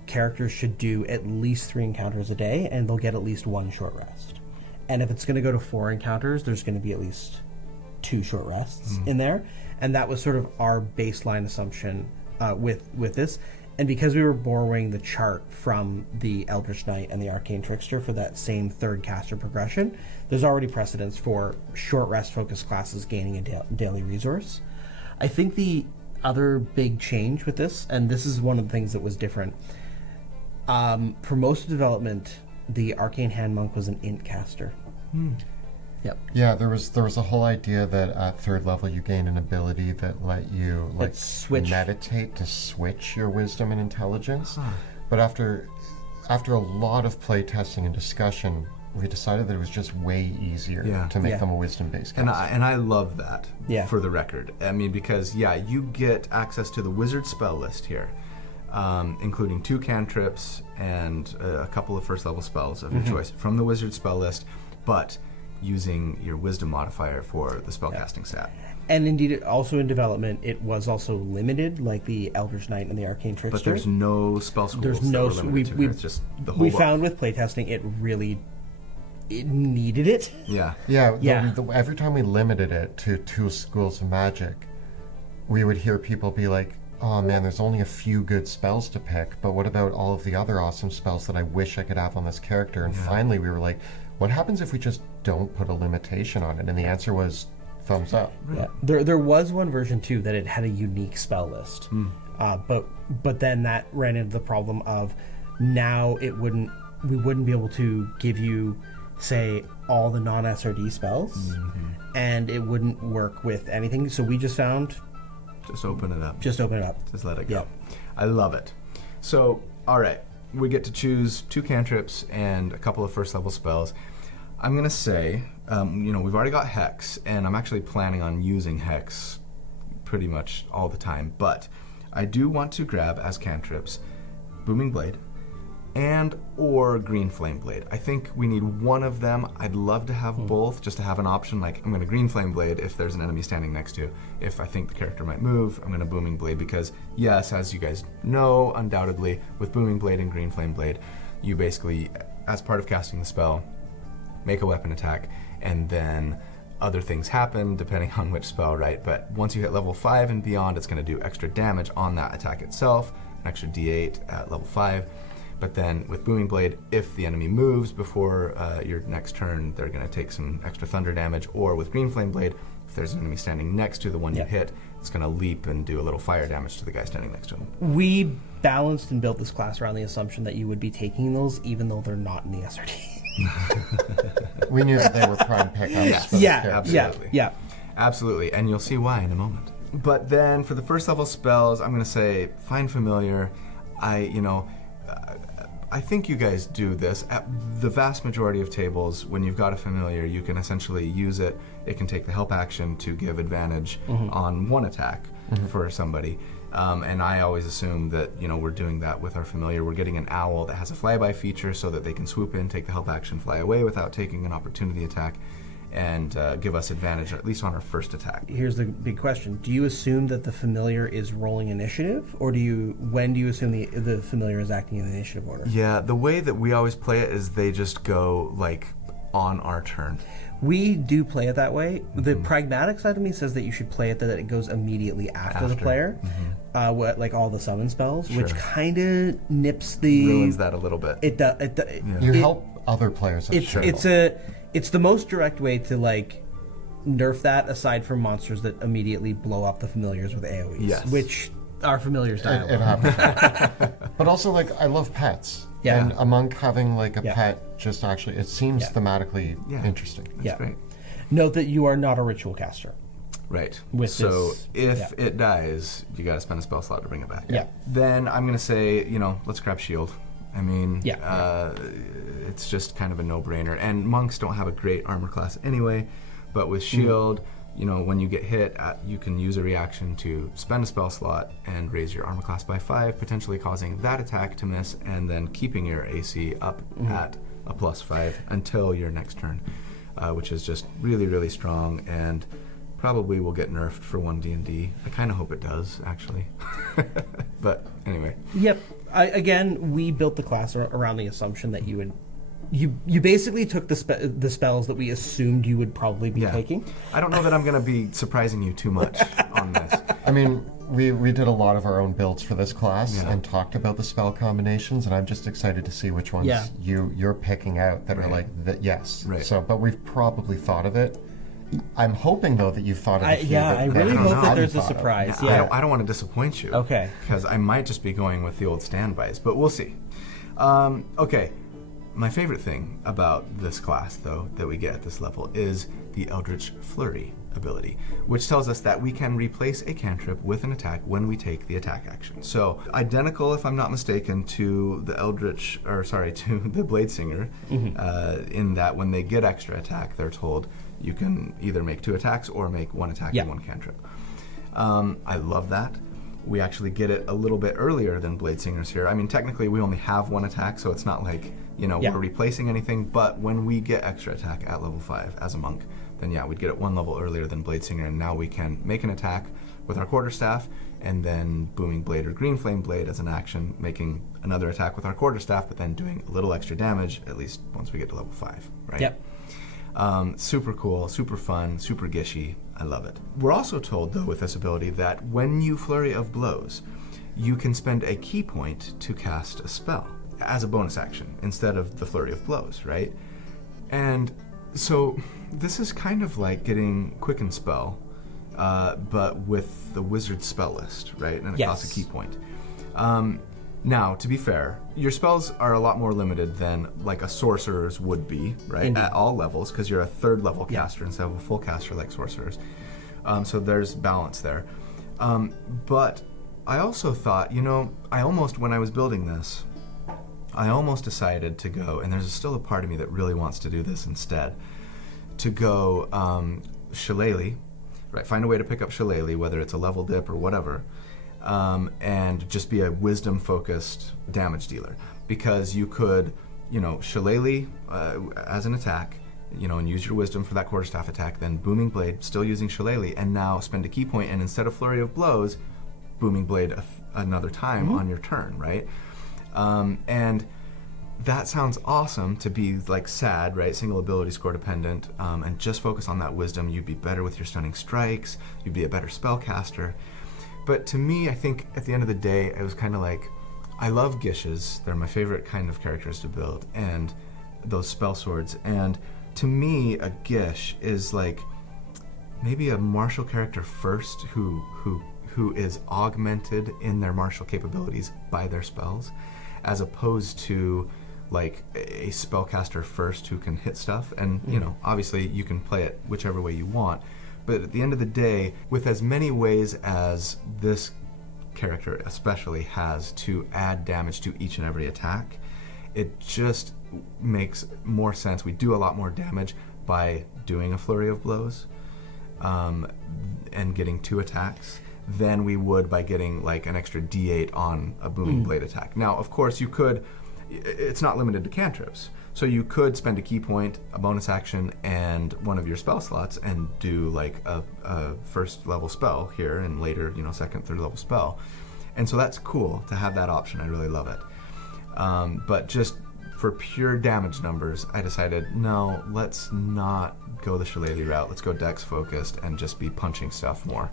characters should do at least 3 encounters a day, and they'll get at least 1 short rest. And if it's going to go to 4 encounters, there's going to be at least 2 short rests in there. And that was sort of our baseline assumption with this. And because we were borrowing the chart from the Eldritch Knight and the Arcane Trickster for that same 3rd caster progression, there's already precedence for short rest focused classes gaining a daily resource. I think the other big change with this, and this is one of the things that was different, for most of development, the Arcane Hand Monk was an int caster. Yep. Yeah, there was a whole idea that at 3rd level you gain an ability that let you like meditate to switch your wisdom and intelligence. But after a lot of play testing and discussion, we decided that it was just way easier to make them a wisdom-based cast. And I love that, for the record. I mean, because, you get access to the wizard spell list here, including 2 cantrips and a couple of first-level spells of your choice from the wizard spell list, but using your wisdom modifier for the spellcasting stat. And indeed, also in development, it was also limited, like the Eldritch Knight and the Arcane Trickster. But there's no spell schools. There's no. It's just the whole we book. found with playtesting, it needed it. Yeah. Every time we limited it to 2 schools of magic, we would hear people be like, "Oh man, there's only a few good spells to pick, but what about all of the other awesome spells that I wish I could have on this character?" And finally, we were like, "What happens if we just don't put a limitation on it?" And the answer was thumbs up. Yeah. There was one version too that it had a unique spell list, but then that ran into the problem of now we wouldn't be able to give you, say, all the non-SRD spells, and it wouldn't work with anything. So we just found, just open it up. Just open it up. Just let it go. I love it. So, all right, we get to choose 2 cantrips and a couple of first-level spells. I'm going to say, we've already got Hex, and I'm actually planning on using Hex pretty much all the time, but I do want to grab as cantrips Booming Blade and or Green Flame Blade. I think we need one of them. I'd love to have both, just to have an option, like I'm going to Green Flame Blade if there's an enemy standing next to. If I think the character might move, I'm going to Booming Blade, because yes, as you guys know, undoubtedly, with Booming Blade and Green Flame Blade, you basically, as part of casting the spell, make a weapon attack, and then other things happen depending on which spell, right? But once you hit level 5 and beyond, it's going to do extra damage on that attack itself, an extra d8 at level 5. But then with Booming Blade, if the enemy moves before your next turn, they're going to take some extra thunder damage. Or with Green Flame Blade, if there's an enemy standing next to the one you hit, it's going to leap and do a little fire damage to the guy standing next to him. We balanced and built this class around the assumption that you would be taking those even though they're not in the SRD. We knew that they were prime pickups. Yeah. Absolutely, and you'll see why in a moment. But then for the first level spells, I'm going to say Find Familiar. I think you guys do this. At the vast majority of tables, when you've got a familiar, you can essentially use it. It can take the help action to give advantage on one attack for somebody. And I always assume that, we're doing that with our familiar. We're getting an owl that has a flyby feature so that they can swoop in, take the help action, fly away without taking an opportunity attack, and give us advantage, at least on our first attack. Here's the big question. Do you assume that the familiar is rolling initiative, or when do you assume the familiar is acting in the initiative order? Yeah, the way that we always play it is they just go, on our turn. We do play it that way. The pragmatic side of me says that you should play it that it goes immediately after the player, like all the summon spells, which kind of nips ruins that a little bit. You help other players. It's the most direct way to nerf that, aside from monsters that immediately blow up the familiars with AoEs. Yes. Which our familiars die. It happens. But also, I love pets. Yeah. And a monk having a pet just actually, it seems thematically interesting. That's great. Note that you are not a ritual caster. Right. So if it dies, you got to spend a spell slot to bring it back. Yeah. Then I'm going to say, let's grab Shield. I mean, it's just kind of a no-brainer. And monks don't have a great armor class anyway, But with shield, when you get hit, you can use a reaction to spend a spell slot and raise your armor class by 5, potentially causing that attack to miss, and then keeping your AC up at a +5 until your next turn, which is just really, really strong, and probably will get nerfed for 1D&D. I kind of hope it does, actually. But anyway. Yep. Again, we built the class around the assumption that you would... You basically took the spells that we assumed you would probably be taking. I don't know that I'm going to be surprising you too much on this. I mean, we did a lot of our own builds for this class and talked about the spell combinations, and I'm just excited to see which ones you're picking out that are like, yes. Right. So, but we've probably thought of it. I'm hoping, though, that you've thought of it. I really hope that there's a surprise. I don't want to disappoint you. Okay. Because I might just be going with the old standbys, but we'll see. Okay. My favorite thing about this class, though, that we get at this level is the Eldritch Flurry ability, which tells us that we can replace a cantrip with an attack when we take the attack action. So, identical, if I'm not mistaken, to the to the Bladesinger, in that when they get extra attack, they're told you can either make 2 attacks or make 1 attack and 1 cantrip. I love that. We actually get it a little bit earlier than Bladesingers here. I mean, technically, we only have 1 attack, so it's not like, we're replacing anything, but when we get extra attack at level 5 as a monk, then we'd get it 1 level earlier than Bladesinger, and now we can make an attack with our quarterstaff, and then Booming Blade or Green Flame Blade as an action, making another attack with our quarterstaff, but then doing a little extra damage, at least once we get to level 5, right? Yep. Super cool, super fun, super gishy. I love it. We're also told, though, with this ability that when you Flurry of Blows, you can spend a key point to cast a spell as a bonus action instead of the Flurry of Blows, right? And so this is kind of like getting Quicken Spell, but with the wizard spell list, right? And it costs a key point. Now, to be fair, your spells are a lot more limited than like a sorcerer's would be, right? Indeed. At all levels, because you're a 3rd level caster instead of a full caster like sorcerers. So there's balance there. But I also thought, when I was building this, I almost decided to go, and there's still a part of me that really wants to do this instead, to go Shillelagh, right? Find a way to pick up Shillelagh, whether it's a level dip or whatever, and just be a wisdom-focused damage dealer. Because you could, Shillelagh as an attack, and use your wisdom for that quarterstaff attack, then Booming Blade, still using Shillelagh, and now spend a key point, and instead of Flurry of Blows, Booming Blade another time on your turn, right? And that sounds awesome to be like sad, right? Single ability score dependent, and just focus on that wisdom. You'd be better with your stunning strikes. You'd be a better spellcaster. But to me, I think at the end of the day, it was kind of like, I love Gishes. They're my favorite kind of characters to build, and those spell swords. And to me, a Gish is like maybe a martial character first who is augmented in their martial capabilities by their spells, as opposed to like a spellcaster first who can hit stuff. And obviously you can play it whichever way you want, but at the end of the day, with as many ways as this character especially has to add damage to each and every attack, it just makes more sense. We do a lot more damage by doing a Flurry of Blows and getting 2 attacks than we would by getting like an extra D8 on a Booming Blade attack. Now, of course, you could, it's not limited to cantrips, so you could spend a key point, a bonus action, and one of your spell slots and do like a 1st level spell here, and later, 2nd, 3rd level spell. And so that's cool to have that option. I really love it. But just for pure damage numbers, I decided, no, let's not go the Shillelagh route. Let's go dex focused and just be punching stuff more.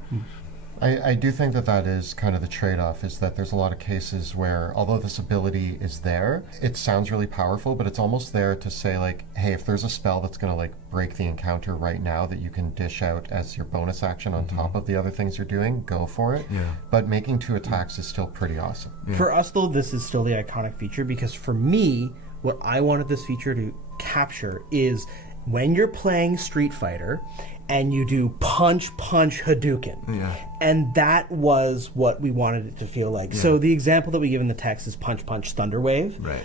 I do think that is kind of the trade-off, is that there's a lot of cases where, although this ability is there, it sounds really powerful, but it's almost there to say like, hey, if there's a spell that's going to like break the encounter right now that you can dish out as your bonus action on top of the other things you're doing, go for it. Yeah. But making 2 attacks is still pretty awesome. Yeah. For us, though, this is still the iconic feature, because for me, what I wanted this feature to capture is when you're playing Street Fighter and you do punch Hadouken. Yeah. And that was what we wanted it to feel like. Yeah. So the example that we give in the text is punch Thunderwave. Right.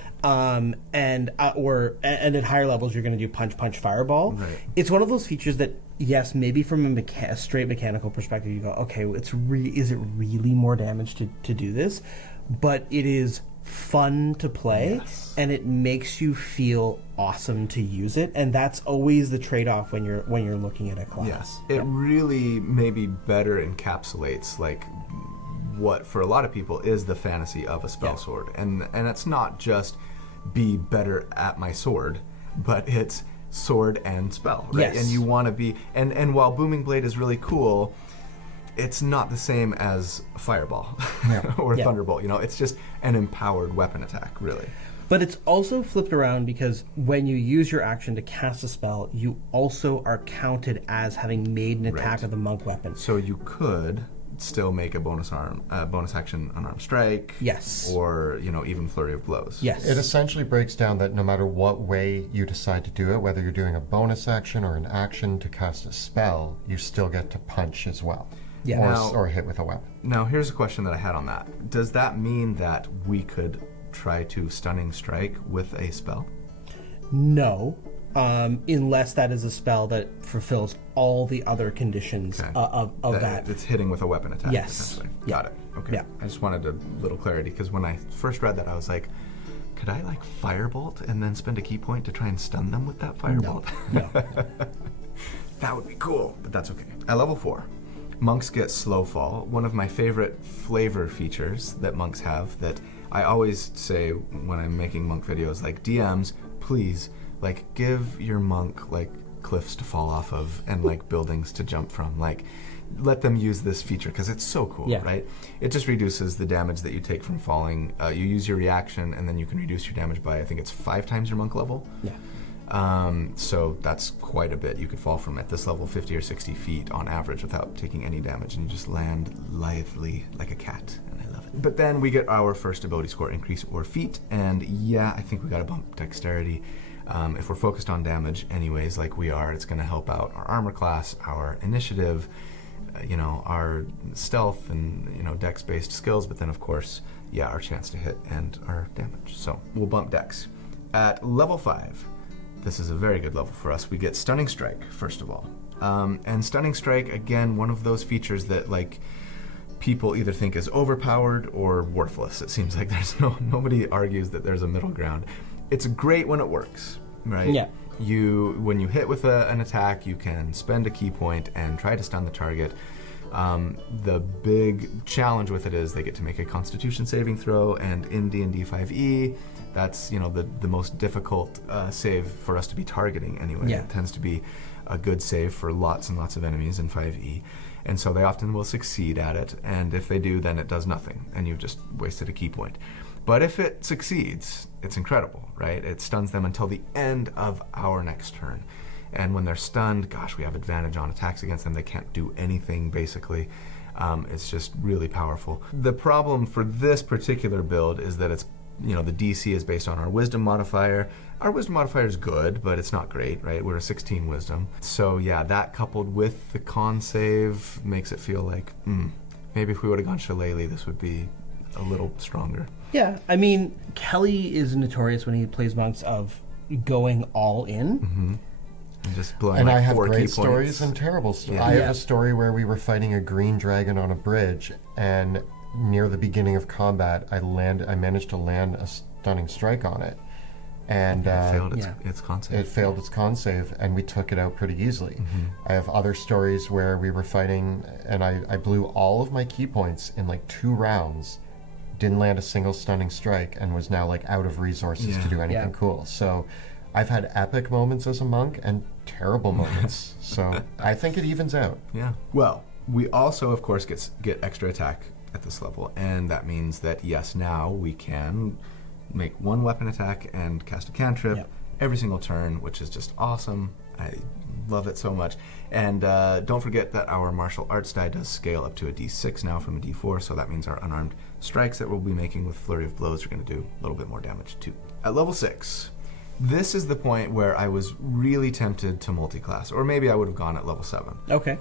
And at higher levels you're going to do punch Fireball. Right. It's one of those features that yes, maybe from a straight mechanical perspective, you go, okay, is it really more damage to do this? But it is fun to play, and it makes you feel awesome to use it, and that's always the trade-off when you're looking at a class. Yes, it really maybe better encapsulates like what for a lot of people is the fantasy of a spell sword, and it's not just be better at my sword, but it's sword and spell, right? Yes. And you want to be, and while Booming Blade is really cool, it's not the same as Fireball or Thunderbolt. You know, it's just an empowered weapon attack, really. But it's also flipped around because when you use your action to cast a spell, you also are counted as having made an attack of the monk weapon. So you could still make a bonus action unarmed strike. Yes. Or, you know, even flurry of blows. Yes. It essentially breaks down that no matter what way you decide to do it, whether you're doing a bonus action or an action to cast a spell, you still get to punch as well. Yeah. Or hit with a weapon. Now, here's a question that I had on that. Does that mean that we could try to stunning strike with a spell? No. Unless that is a spell that fulfills all the other conditions of that. It's hitting with a weapon attack, Yes. essentially. Yeah. Got it. Okay. Yeah. I just wanted a little clarity, because when I first read that, I was like, could I, like, firebolt and then spend a key point to try and stun them with that firebolt? No. That would be cool, but that's okay. At level 4, monks get slow fall, one of my favorite flavor features that monks have that I always say when I'm making monk videos, like, DMs, please, like, give your monk, like, cliffs to fall off of and, like, buildings to jump from. Like, let them use this feature because it's so cool, right? It just reduces the damage that you take from falling. You use your reaction, and then you can reduce your damage by, I think it's 5 times your monk level. So that's quite a bit. You could fall from, at this level, 50 or 60 feet on average without taking any damage, and you just land lithely like a cat, and I love it. But then we get our first ability score increase or feat, and yeah, I think we gotta bump dexterity. If we're focused on damage anyways, like we are, it's gonna help out our armor class, our initiative, our stealth and, dex-based skills, but then of course, our chance to hit and our damage. So we'll bump dex. At level 5, this is a very good level for us. We get Stunning Strike, first of all. And Stunning Strike, again, one of those features that, like, people either think is overpowered or worthless. It seems like there's nobody argues that there's a middle ground. It's great when it works, right? Yeah. When you hit with an attack, you can spend a key point and try to stun the target. The big challenge with it is they get to make a Constitution saving throw, and in D&D 5e, that's the most difficult save for us to be targeting anyway. It tends to be a good save for lots and lots of enemies in 5e, and so they often will succeed at it, and if they do, then it does nothing, and you've just wasted a key point. But if it succeeds, it's incredible, right? It stuns them until the end of our next turn. And when they're stunned, gosh, we have advantage on attacks against them. They can't do anything, basically. It's just really powerful. The problem for this particular build is that it's, the DC is based on our wisdom modifier. Our wisdom modifier is good, but it's not great, right? We're a 16 wisdom. So yeah, that coupled with the con save makes it feel like, maybe if we would have gone Shillelagh, this would be a little stronger. Yeah, I mean, Kelly is notorious when he plays monks of going all in. Mm-hmm. And just blowing and like I have 4 key great points. stories and terrible stories. Yeah. I have a story where we were fighting a green dragon on a bridge, and near the beginning of combat, I managed to land a stunning strike on it. And it failed its con save. It failed its con save, and we took it out pretty easily. Mm-hmm. I have other stories where we were fighting, and I blew all of my key points in like 2 rounds, didn't land a single stunning strike, and was now like out of resources to do anything cool. So I've had epic moments as a monk and terrible moments. So I think it evens out. Yeah. Well, we also, of course, get extra attack at this level, and that means that, yes, now we can make 1 weapon attack and cast a cantrip every single turn, which is just awesome. I love it so much. And don't forget that our martial arts die does scale up to a d6 now from a d4, so that means our unarmed strikes that we'll be making with flurry of blows are going to do a little bit more damage too. At level 6, this is the point where I was really tempted to multi-class, or maybe I would have gone at level 7. Okay.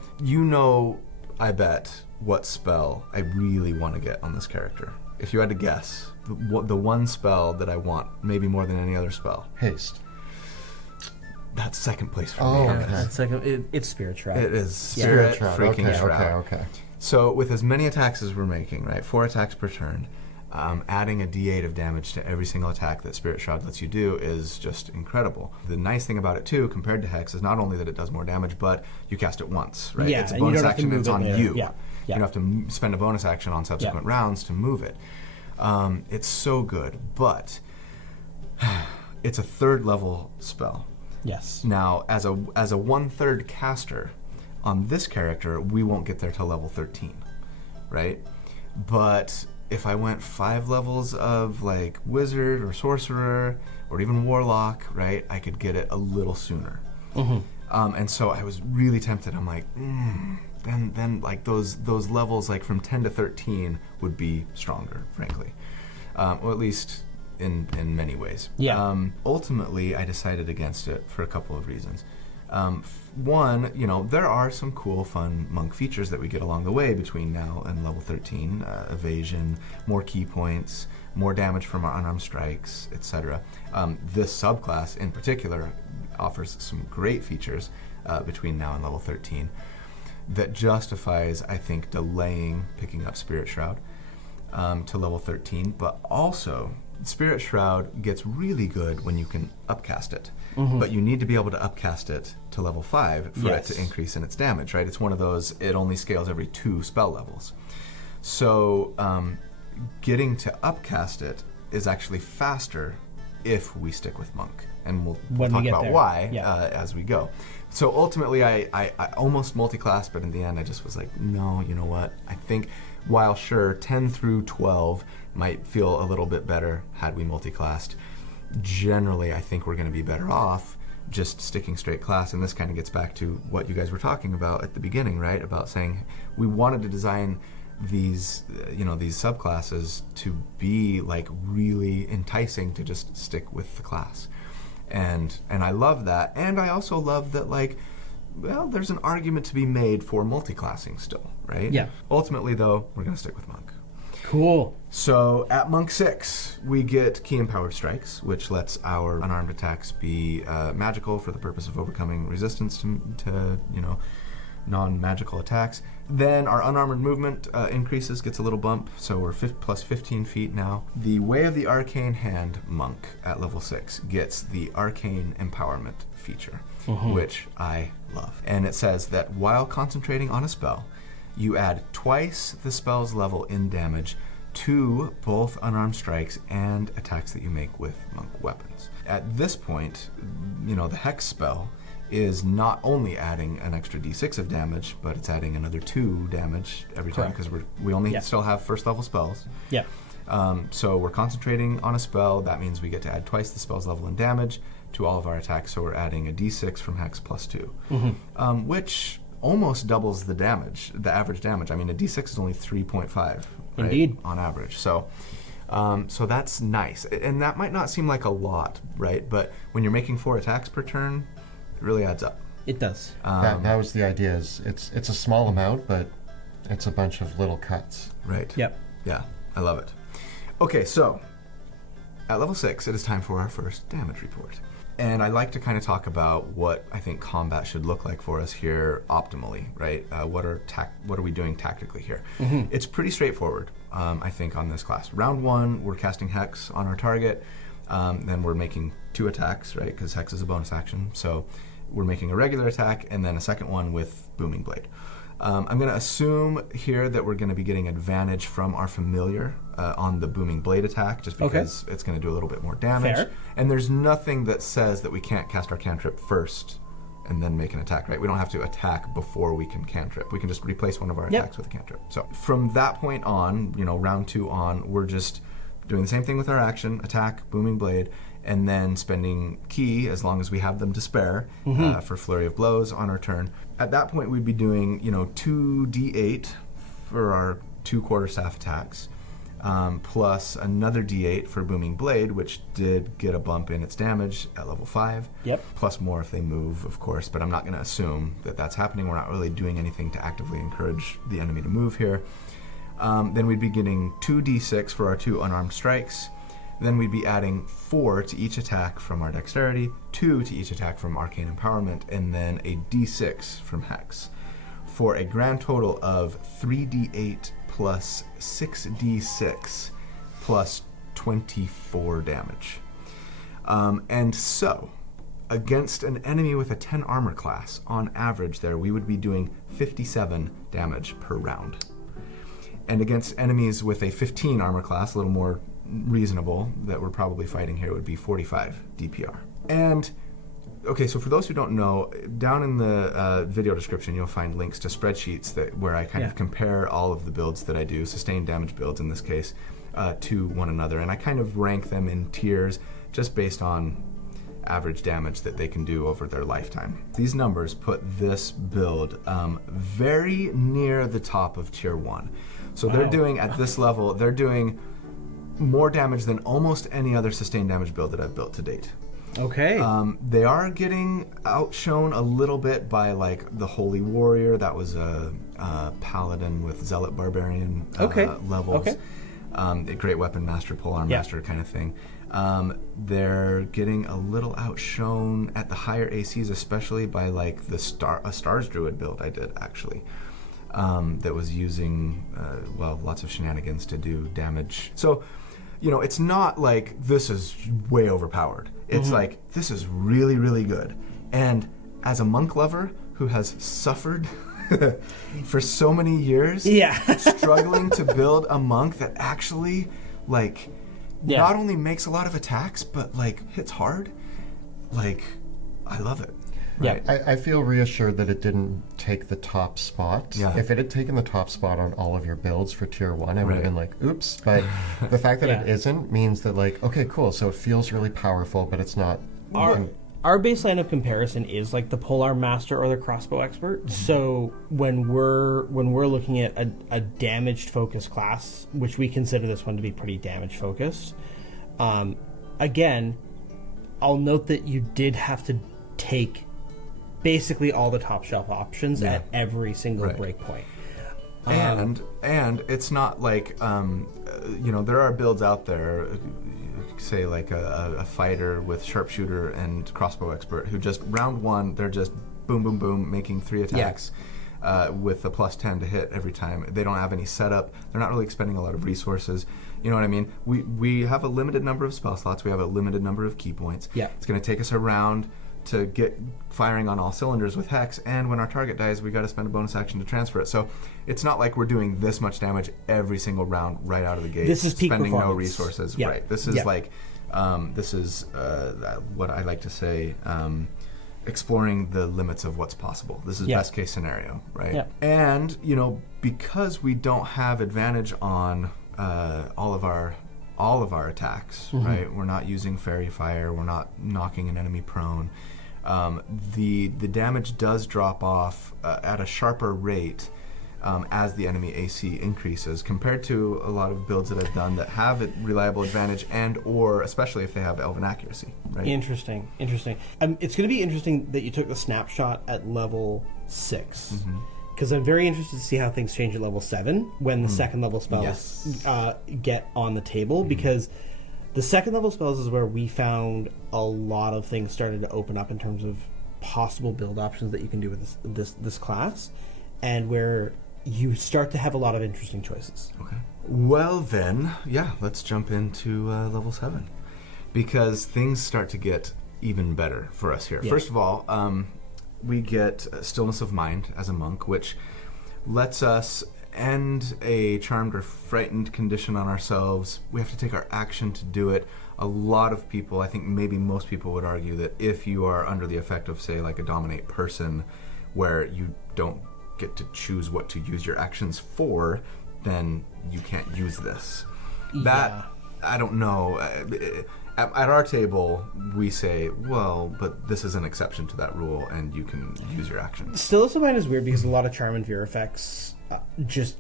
I bet, what spell I really want to get on this character. If you had to guess, the one spell that I want, maybe more than any other spell. Haste. That's second place for Oh, me. okay. It's like it's Spirit Shroud. It is Spirit freaking okay, Shroud. Okay. So with as many attacks as we're making, right, 4 attacks per turn, adding a d8 of damage to every single attack that Spirit Shroud lets you do is just incredible. The nice thing about it too, compared to Hex, is not only that it does more damage, but you cast it once, right? Yeah, it's a and you bonus don't have to action. move It's it on later. you. Yeah. You don't have to spend a bonus action on subsequent rounds to move it. It's so good, but it's a 3rd level spell. Yes. Now, as a 1/3 caster on this character, we won't get there till level 13, right? But if I went 5 levels of like wizard or sorcerer or even warlock, right, I could get it a little sooner. And so I was really tempted. I'm like, then like those levels like from 10 to 13 would be stronger, frankly, or at least in many ways. Yeah. Ultimately, I decided against it for a couple of reasons. One, there are some cool, fun monk features that we get along the way between now and level 13. Evasion, more key points, more damage from our unarmed strikes, etc. This subclass in particular offers some great features between now and level 13 that justifies, I think, delaying picking up Spirit Shroud to level 13, but also Spirit Shroud gets really good when you can upcast it, but you need to be able to upcast it to level 5 for it to increase in its damage, right? It's one of those, it only scales every 2 spell levels. So getting to upcast it is actually faster if we stick with Monk, and we'll talk about there. why as we go. So ultimately I almost multi-classed, but in the end I just was like, no, you know what? I think while sure 10 through 12 might feel a little bit better had we multi-classed, generally I think we're going to be better off just sticking straight class. And this kind of gets back to what you guys were talking about at the beginning, right? About saying we wanted to design these these subclasses to be like really enticing to just stick with the class. And I love that. And I also love that, like, well, there's an argument to be made for multi-classing still, right? Yeah. Ultimately, though, we're going to stick with Monk. Cool. So at Monk 6, we get Key Empowered Strikes, which lets our unarmed attacks be magical for the purpose of overcoming resistance to non-magical attacks. Then our unarmored movement increases, gets a little bump, so we're plus 15 feet now. The Way of the Arcane Hand Monk at level 6 gets the Arcane Empowerment feature, which I love. And it says that while concentrating on a spell, you add twice the spell's level in damage to both unarmed strikes and attacks that you make with monk weapons. At this point, the Hex spell is not only adding an extra d6 of damage, but it's adding another 2 damage every time, because we only still have first level spells. Yeah. So we're concentrating on a spell. That means we get to add twice the spell's level in damage to all of our attacks. So we're adding a d6 from Hex plus 2, which almost doubles the damage, the average damage. I mean, a d6 is only 3.5, right? Indeed. On average. So that's nice. And that might not seem like a lot, right? But when you're making 4 attacks per turn, it really adds up. It does. That was the idea. Is it's a small amount, but it's a bunch of little cuts. Right. Yep. Yeah, I love it. Okay, so at level 6, it is time for our first damage report. And I like to kind of talk about what I think combat should look like for us here optimally, right? What are we doing tactically here? It's pretty straightforward, I think, on this class. Round 1, we're casting Hex on our target. Then we're making 2 attacks, right? Because Hex is a bonus action. So we're making a regular attack and then a second one with Booming Blade. I'm going to assume here that we're going to be getting advantage from our familiar on the Booming Blade attack, just because it's going to do a little bit more damage. Fair. And there's nothing that says that we can't cast our cantrip first and then make an attack, right? We don't have to attack before we can cantrip. We can just replace one of our attacks with a cantrip. So from that point on, round 2 on, we're just doing the same thing with our action, attack, Booming Blade, and then spending key, as long as we have them to spare, for Flurry of Blows on our turn. At that point, we'd be doing, 2d8 for our 2 quarterstaff attacks, plus another d8 for Booming Blade, which did get a bump in its damage at level 5. Yep. Plus more if they move, of course, but I'm not going to assume that that's happening. We're not really doing anything to actively encourage the enemy to move here. Then we'd be getting 2d6 for our 2 unarmed strikes, Then we'd be adding 4 to each attack from our dexterity, 2 to each attack from arcane empowerment, and then a d6 from hex, for a grand total of 3d8 plus 6d6 plus 24 damage. And so, against an enemy with a 10 armor class, on average there, we would be doing 57 damage per round. And against enemies with a 15 armor class, a little more reasonable, that we're probably fighting here, would be 45 DPR. And, okay, so for those who don't know, down in the video description, you'll find links to spreadsheets where I kind of compare all of the builds that I do, sustained damage builds in this case, to one another. And I kind of rank them in tiers just based on average damage that they can do over their lifetime. These numbers put this build very near the top of tier 1. So they're doing, at this level, they're doing more damage than almost any other sustained damage build that I've built to date. Okay. They are getting outshone a little bit by like the Holy Warrior. That was a paladin with Zealot Barbarian levels. Okay. The Great Weapon Master, Polearm Master kind of thing. They're getting a little outshone at the higher ACs, especially by like a Stars Druid build I did actually. That was using lots of shenanigans to do damage. So, you know, it's not like this is way overpowered. It's like, this is really, really good. And as a monk lover who has suffered for so many years, struggling to build a monk that actually, like, not only makes a lot of attacks, but, like, hits hard, like, I love it. Right? Yeah, I feel reassured that it didn't take the top spot. Yeah. If it had taken the top spot on all of your builds for tier 1, I would have been like, oops. But the fact that it isn't means that, like, okay, cool. So it feels really powerful, but it's not. Our baseline of comparison is like the Polearm Master or the Crossbow Expert. Mm-hmm. So when we're looking at a damaged focused class, which we consider this one to be pretty damage focused, again, I'll note that you did have to take basically all the top shelf options at every single breakpoint. And it's not like, you know, there are builds out there, say like a fighter with sharpshooter and crossbow expert who just round 1, they're just boom, boom, boom, making 3 attacks with a plus 10 to hit every time. They don't have any setup. They're not really expending a lot of resources. You know what I mean? We have a limited number of spell slots. We have a limited number of key points. Yeah. It's going to take us a round to get firing on all cylinders with Hex, and when our target dies, we got to spend a bonus action to transfer it. So it's not like we're doing this much damage every single round right out of the gate. This is peak spending performance. No resources. Yeah. Right. This is like, this is what I like to say, exploring the limits of what's possible. This is best case scenario, right? Yeah. And you know, because we don't have advantage on all of our attacks, right? We're not using Fairy Fire. We're not knocking an enemy prone. The damage does drop off at a sharper rate as the enemy AC increases, compared to a lot of builds that I've done that have a reliable advantage, and or especially if they have Elven Accuracy. Right? Interesting. It's going to be interesting that you took the snapshot at level 6. Because I'm very interested to see how things change at level 7 when the second level spells get on the table, because the second level spells is where we found a lot of things started to open up in terms of possible build options that you can do with this class, and where you start to have a lot of interesting choices. Okay. Well then, let's jump into level 7, because things start to get even better for us here. Yeah. First of all, we get Stillness of Mind as a monk, which lets us end a charmed or frightened condition on ourselves. We have to take our action to do it. A lot of people, I think maybe most people, would argue that if you are under the effect of, say, like a dominate person, where you don't get to choose what to use your actions for, then you can't use this. That, I don't know. At our table, we say, well, but this is an exception to that rule, and you can use your actions. Stillness of Mind is weird because a lot of Charm and Fear effects just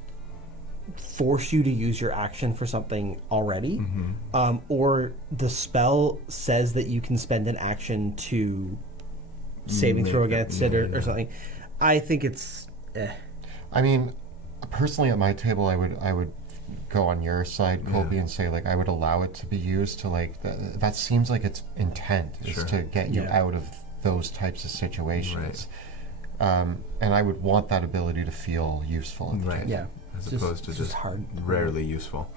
force you to use your action for something already, or the spell says that you can spend an action to saving throw against it or something. I think it's I mean, personally at my table, I would go on your side, Colby, and say, like, I would allow it to be used to, like, that seems like its intent is to get you out of those types of situations. Right. And I would want that ability to feel useful. Right. Yeah. As opposed to just hard. rarely useful.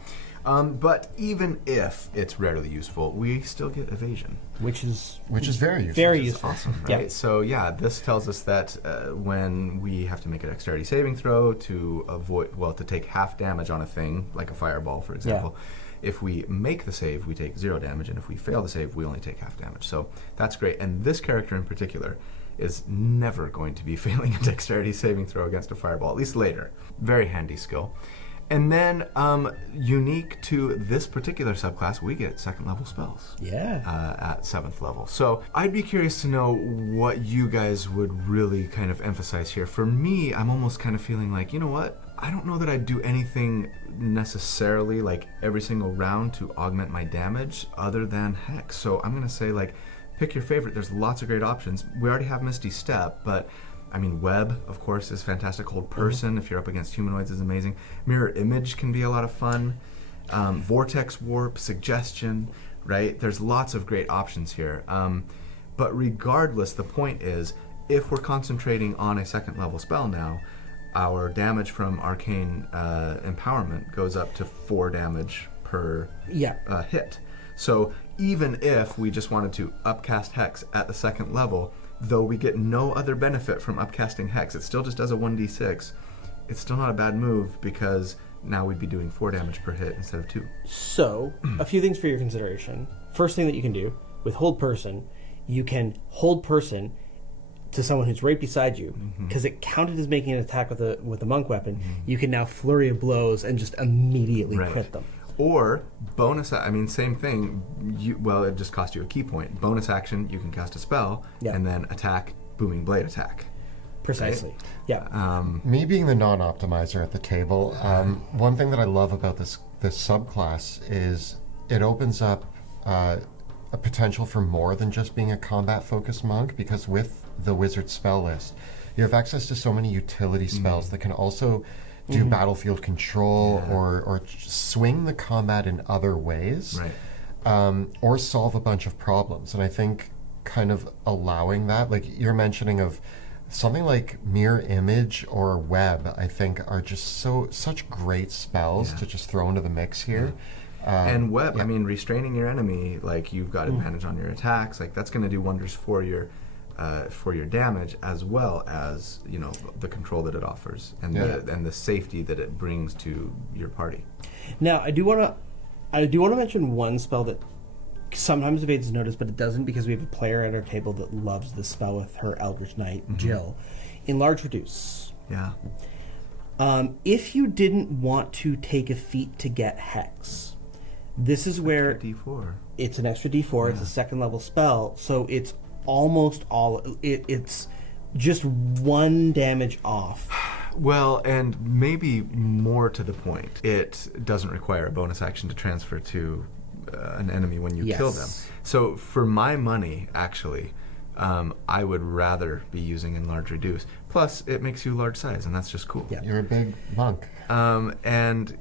But even if it's rarely useful, we still get evasion. Which is very useful. Very useful. Awesome, right? Yeah. So yeah, this tells us that when we have to make a dexterity saving throw to to take half damage on a thing, like a fireball, for example, if we make the save, we take 0 damage, and if we fail the save, we only take half damage. So that's great. And this character in particular is never going to be failing a dexterity saving throw against a fireball, at least later. Very handy skill. And then, unique to this particular subclass, we get 2nd level spells. Yeah. At 7th level. So I'd be curious to know what you guys would really kind of emphasize here. For me, I'm almost kind of feeling like, you know what? I don't know that I'd do anything necessarily like every single round to augment my damage other than Hex. So I'm going to say, like, pick your favorite. There's lots of great options. We already have Misty Step, but I mean, Web, of course, is fantastic. Hold Person, if you're up against humanoids, is amazing. Mirror Image can be a lot of fun. Vortex Warp, Suggestion, right? There's lots of great options here. But regardless, the point is, if we're concentrating on a 2nd level spell now, our damage from Arcane Empowerment goes up to 4 damage per hit. So even if we just wanted to upcast Hex at the 2nd level, though we get no other benefit from upcasting Hex, it still just does a 1d6. It's still not a bad move because now we'd be doing 4 damage per hit instead of 2. So, a few things for your consideration. First thing that you can do, with Hold Person, you can hold Person to someone who's right beside you, because it counted as making an attack with a monk weapon. You can now flurry of blows and just immediately crit them. Or bonus, same thing. It just cost you a key point. Bonus action, you can cast a spell and then attack, Booming Blade attack. Precisely. Right? Yeah. Me being the non-optimizer at the table, one thing that I love about this subclass is it opens up a potential for more than just being a combat-focused monk, because with the wizard spell list, you have access to so many utility spells that can also do battlefield control or swing the combat in other ways, or solve a bunch of problems. And I think kind of allowing that, like you're mentioning of something like Mirror Image or Web, I think are just such great spells to just throw into the mix here. And Web, restraining your enemy, like you've got advantage on your attacks, like that's going to do wonders for your damage, as well as the control that it offers and the safety that it brings to your party. Now, I do want to mention one spell that sometimes evades notice, but it doesn't, because we have a player at our table that loves this spell with her Eldritch Knight, Jill. Enlarge Reduce. Yeah. If you didn't want to take a feat to get Hex, this is where D4. It's an extra D4. It's a 2nd level spell, so it's almost all. It's just 1 damage off. Well, and maybe more to the point, it doesn't require a bonus action to transfer to an enemy when you kill them. So for my money, actually, I would rather be using Enlarge Reduce. Plus, it makes you large size, and that's just cool. Yeah. You're a big monk. And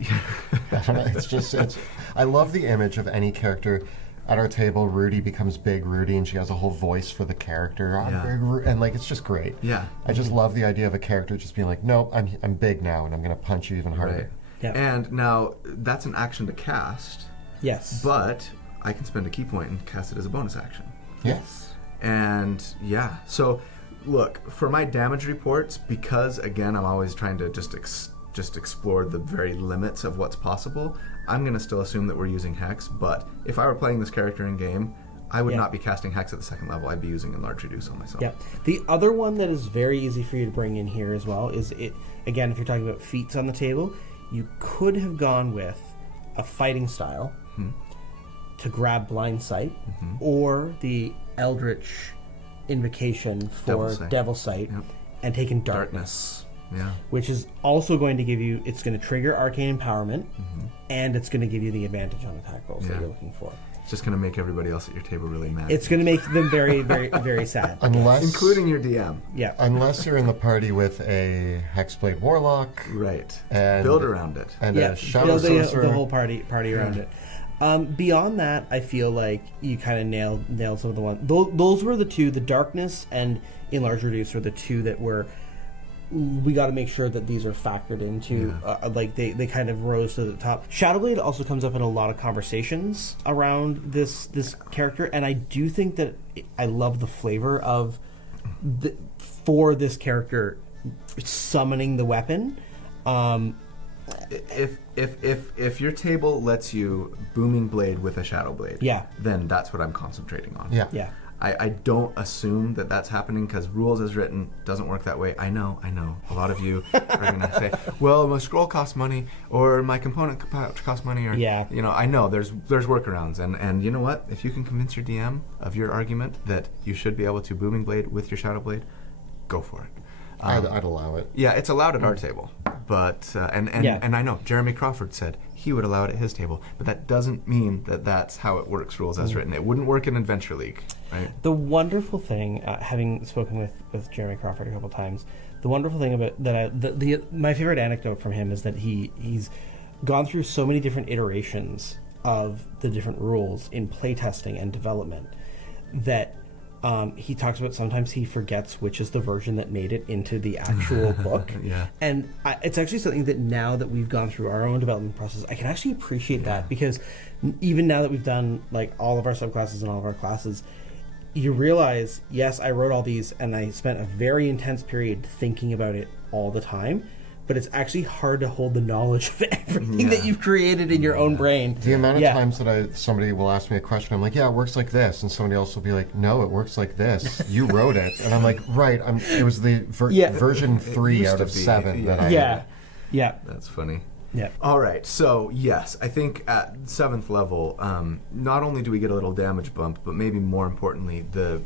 I love the image of any character. At our table, Rudy becomes Big Rudy, and she has a whole voice for the character. And like, it's just great. Yeah. I just love the idea of a character just being like, nope, I'm big now, and I'm going to punch you even harder. Right. Yeah. And now, that's an action to cast. Yes. But I can spend a key point and cast it as a bonus action. Yes. And so look, for my damage reports, because again, I'm always trying to just explore the very limits of what's possible, I'm going to still assume that we're using Hex, but if I were playing this character in game, I would not be casting Hex at the 2nd level. I'd be using Enlarge Reduce on myself. Yeah. The other one that is very easy for you to bring in here as well is, again, if you're talking about feats on the table, you could have gone with a fighting style to grab Blind Sight, or the Eldritch Invocation for Devil Sight, and taken Darkness. Yeah. which is also going to give you, it's going to trigger Arcane Empowerment, and it's going to give you the advantage on attack rolls that Yeah. you're looking for. It's just going to make everybody else at your table really mad. It's going to make them very, very, very sad. Unless, including your DM. Yeah. unless you're in the party with a Hexblade Warlock Right. and Build around it. and Yeah, a Shadow build Sorcerer. the whole party around it. Beyond that, I feel like you kind of nailed some of the ones. Those were the two. The Darkness and Enlarge Reduce were the two that were. We got to make sure that these are factored into. Like they kind of rose to the top. Shadowblade also comes up in a lot of conversations around this character, and I do think that I love the flavor of for this character summoning the weapon. If your table lets you Booming Blade with a Shadow Blade, Yeah. then that's what I'm concentrating on. Yeah. Yeah. I don't assume that that's happening because rules as written doesn't work that way. I know. A lot of you are going to say, well, my scroll costs money or my component costs money or, Yeah. I know there's workarounds. And you know what? If you can convince your DM of your argument that you should be able to Booming Blade with your Shadow Blade, go for it. I'd allow it. Yeah, it's allowed at our table, but and I know Jeremy Crawford said he would allow it at his table, but that doesn't mean that that's how it works. Rules as written, it wouldn't work in Adventure League, right? The wonderful thing, having spoken with Jeremy Crawford a couple times, the wonderful thing about that, my favorite anecdote from him is that he's gone through so many different iterations of the different rules in playtesting and development that. He talks about sometimes he forgets which is the version that made it into the actual book. Yeah. And it's actually something that now that we've gone through our own development process, I can actually appreciate that because even now that we've done like all of our subclasses and all of our classes, you realize, yes, I wrote all these and I spent a very intense period thinking about it all the time. But it's actually hard to hold the knowledge of everything that you've created in your own brain. The amount of times that somebody will ask me a question, I'm like, yeah, it works like this. And somebody else will be like, no, it works like this. You wrote it. And I'm like, right. It was the version 3 out of 7 that I Yeah. Yeah. That's funny. Yeah. All right, so yes, I think at 7th level, not only do we get a little damage bump, but maybe more importantly, the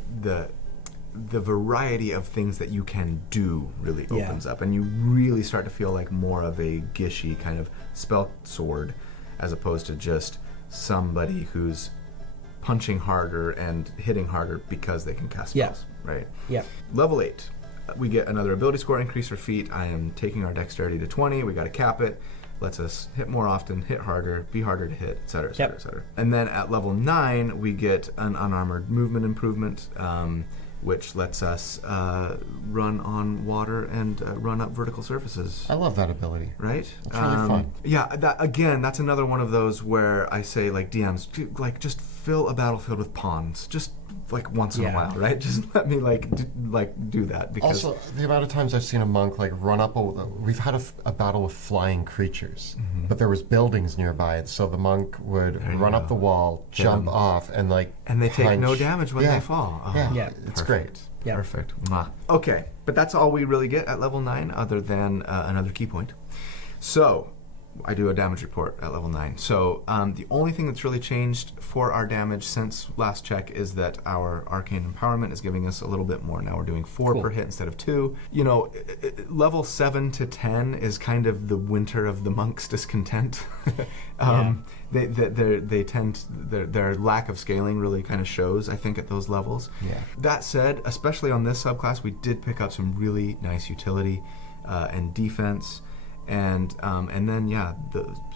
variety of things that you can do really opens up, and you really start to feel like more of a gishy kind of spell sword as opposed to just somebody who's punching harder and hitting harder because they can cast spells, right? Yeah. Level 8, we get another ability score increase or feat. I am taking our dexterity to 20. We got to cap it. Lets us hit more often, hit harder, be harder to hit, etc., etc., etc. And then at level 9, we get an unarmored movement improvement, which lets us run on water and run up vertical surfaces. I love that ability. Right? It's really fun. Yeah, that's another one of those where I say, like, DMs, like, just fill a battlefield with pawns. Just, like, once in a while, right? Just let me, do that. Because Also, the amount of times I've seen a monk, like, run up we've had a battle with flying creatures, but there was buildings nearby, and so the monk would run up the wall, jump off, and, like, and they take no punch. damage when they fall. Oh, Yeah, it's great. Yeah. Perfect. Mwah. Okay, but that's all we really get at level 9 other than another key point. So, I do a damage report at level 9. So, the only thing that's really changed for our damage since last check is that our Arcane Empowerment is giving us a little bit more. Now we're doing 4 per hit instead of 2. Level 7 to 10 is kind of the winter of the monk's discontent. Their lack of scaling really kind of shows, I think, at those levels. Yeah. That said, especially on this subclass, we did pick up some really nice utility and defense. And then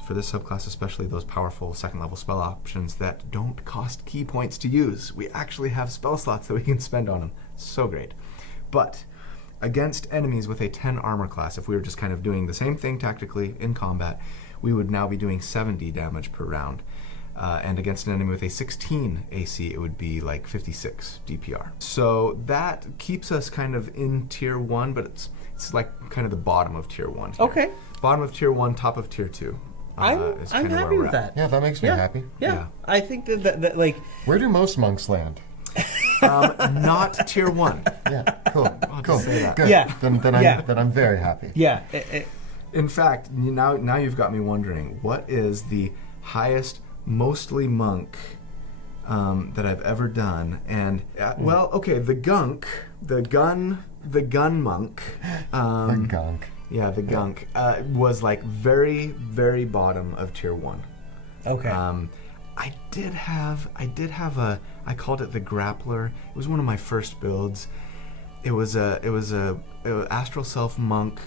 for this subclass especially, those powerful second level spell options that don't cost key points to use. We actually have spell slots that we can spend on them. So great. But against enemies with a 10 armor class, if we were just kind of doing the same thing tactically in combat, we would now be doing 70 damage per round. And against an enemy with a 16 AC, it would be like 56 DPR. So that keeps us kind of in tier 1, but it's like kind of the bottom of tier 1 here. Okay. Bottom of tier 1, top of tier 2. I'm happy with that. Yeah, that makes me happy. Yeah. I think that like... Where do most monks land? Not tier 1. Yeah, cool. Cool. say that. Good. Yeah. Then I'm very happy. Yeah. In fact, now you've got me wondering, what is the highest mostly monk that I've ever done? And the gun monk. The gunk. Yeah, the gunk was like very, very bottom of tier 1. Okay. I did have I called it the Grappler. It was one of my first builds. It was Astral Self Monk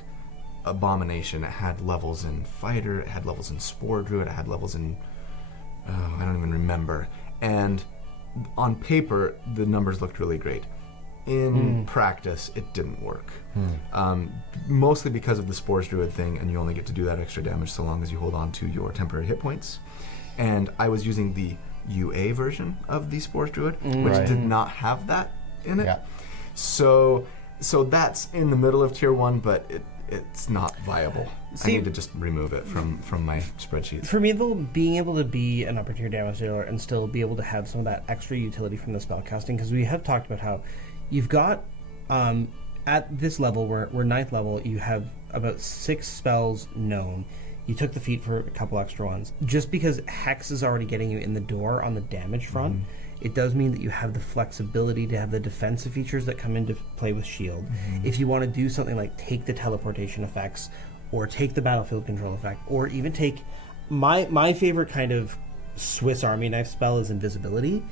Abomination. It had levels in Fighter, it had levels in Spore Druid, it had levels in I don't even remember. And on paper, the numbers looked really great. In practice, it didn't work. Mostly because of the Spores Druid thing, and you only get to do that extra damage so long as you hold on to your temporary hit points. And I was using the UA version of the Spores Druid, which did not have that in it. Yeah. So that's in the middle of tier 1, but it's not viable. See, I need to just remove it from my spreadsheet. For me, though, being able to be an upper tier damage dealer and still be able to have some of that extra utility from the spellcasting, because we have talked about how you've got, at this level, we're 9th level, you have about 6 spells known. You took the feat for a couple extra ones. Just because Hex is already getting you in the door on the damage front, it does mean that you have the flexibility to have the defensive features that come into play with Shield. If you want to do something like take the teleportation effects, or take the battlefield control effect, or even take my favorite kind of Swiss Army knife spell is invisibility.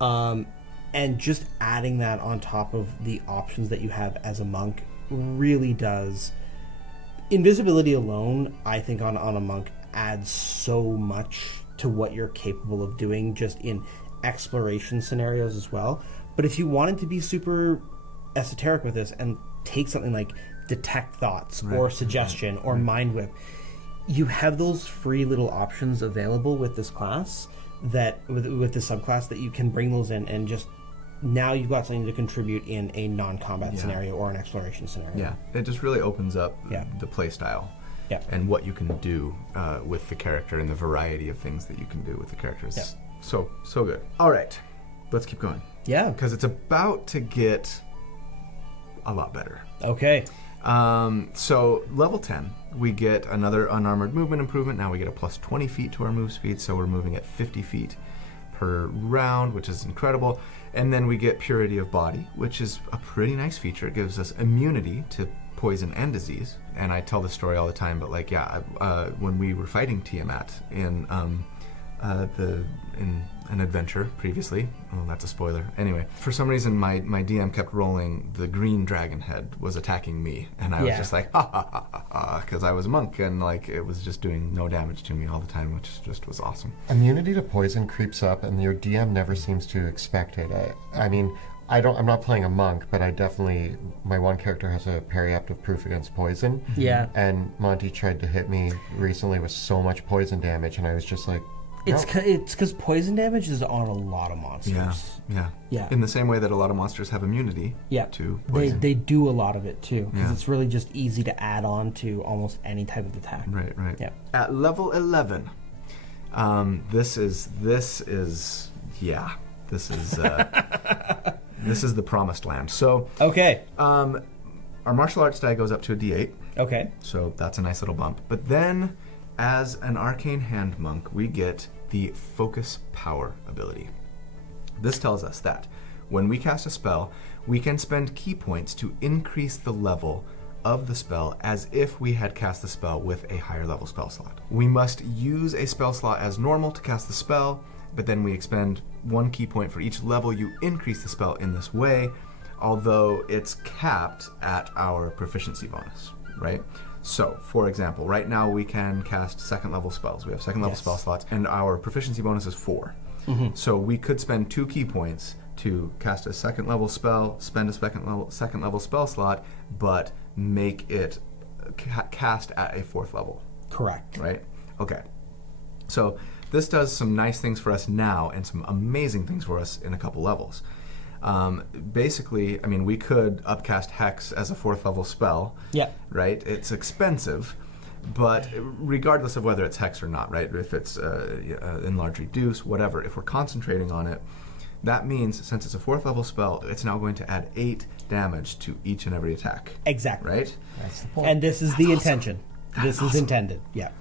And just adding that on top of the options that you have as a monk really does. Invisibility alone, I think, on a monk adds so much to what you're capable of doing just in exploration scenarios as well. But if you wanted to be super esoteric with this and take something like detect thoughts or suggestion or mind whip, you have those free little options available with this class, that with the subclass, that you can bring those in and just now you've got something to contribute in a non-combat scenario or an exploration scenario. Yeah, it just really opens up the play style and what you can do with the character and the variety of things that you can do with the characters. Yeah. So good. All right, let's keep going. Yeah. Because it's about to get a lot better. Okay. So level 10, we get another unarmored movement improvement. Now we get a plus 20 feet to our move speed, so we're moving at 50 feet per round, which is incredible. And then we get Purity of Body, which is a pretty nice feature. It gives us immunity to poison and disease. And I tell this story all the time, but when we were fighting Tiamat in an adventure previously, well, that's a spoiler. Anyway, for some reason my DM kept rolling the green dragon head was attacking me, and I was just like, ha ha ha ha ha, because I was a monk, and like it was just doing no damage to me all the time, which just was awesome. Immunity to poison creeps up, and your DM never seems to expect it. I mean, I'm not playing a monk, but my one character has a periaptive proof against poison. Yeah. And Monty tried to hit me recently with so much poison damage, and I was just like, no. It's because poison damage is on a lot of monsters. Yeah. In the same way that a lot of monsters have immunity to poison. They do a lot of it too, because it's really just easy to add on to almost any type of attack. Right. Yeah. At level 11, this is this is the promised land. So our martial arts die goes up to a D8. Okay. So that's a nice little bump. But then, as an arcane hand monk, we get the Focus Power ability. This tells us that when we cast a spell, we can spend key points to increase the level of the spell as if we had cast the spell with a higher level spell slot. We must use a spell slot as normal to cast the spell, but then we expend 1 key point for each level you increase the spell in this way, although it's capped at our proficiency bonus, right? So, for example, right now we can cast second level spells. We have second level spell slots, and our proficiency bonus is 4. So we could spend 2 key points to cast a second level spell, spend a second level spell slot, but make it cast at a 4th level. Correct. Right? Okay. So this does some nice things for us now and some amazing things for us in a couple levels. Basically, I mean, we could upcast Hex as a 4th level spell. Yeah. Right? It's expensive, but regardless of whether it's Hex or not, right? If it's Enlarge Reduce, whatever, if we're concentrating on it, that means since it's a 4th level spell, it's now going to add 8 damage to each and every attack. Exactly. Right? That's the point. And this is the intention. This is intended. Yeah.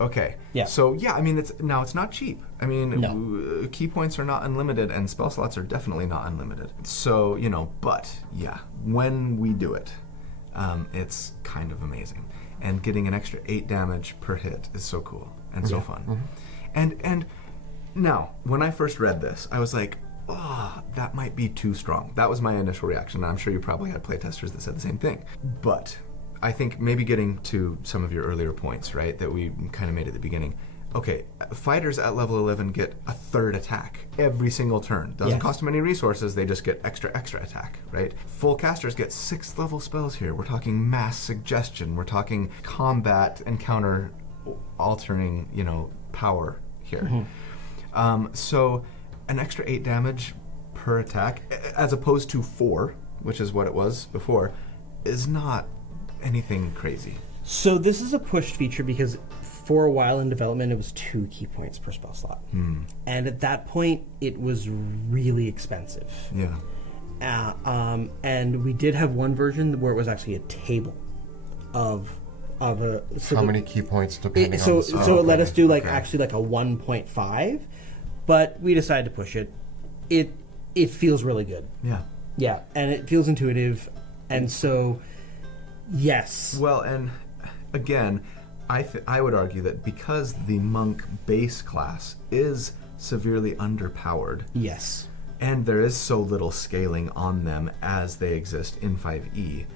Okay. Yeah. So yeah, I mean, it's not cheap. I mean, key points are not unlimited, and spell slots are definitely not unlimited. So but yeah, when we do it, it's kind of amazing. And getting an extra 8 damage per hit is so cool and so fun. And now, when I first read this, I was like, oh, that might be too strong. That was my initial reaction. I'm sure you probably had playtesters that said the same thing. But I think maybe getting to some of your earlier points, right, that we kind of made at the beginning. Okay, fighters at level 11 get a 3rd attack every single turn. Doesn't cost them any resources, they just get extra attack, right? Full casters get 6th level spells here. We're talking mass suggestion. We're talking combat encounter altering, power here. So an extra 8 damage per attack, as opposed to 4, which is what it was before, is not anything crazy. So this is a pushed feature because for a while in development, it was 2 key points per spell slot. And at that point, it was really expensive. Yeah. And we did have one version where it was actually a table of a... So how many key points depending on the spell? So it let us do actually like a 1.5, but we decided to push it. It feels really good. Yeah. Yeah, and it feels intuitive, and so, yes. Well, and again, I would argue that because the monk base class is severely underpowered, yes, and there is so little scaling on them as they exist in 5e,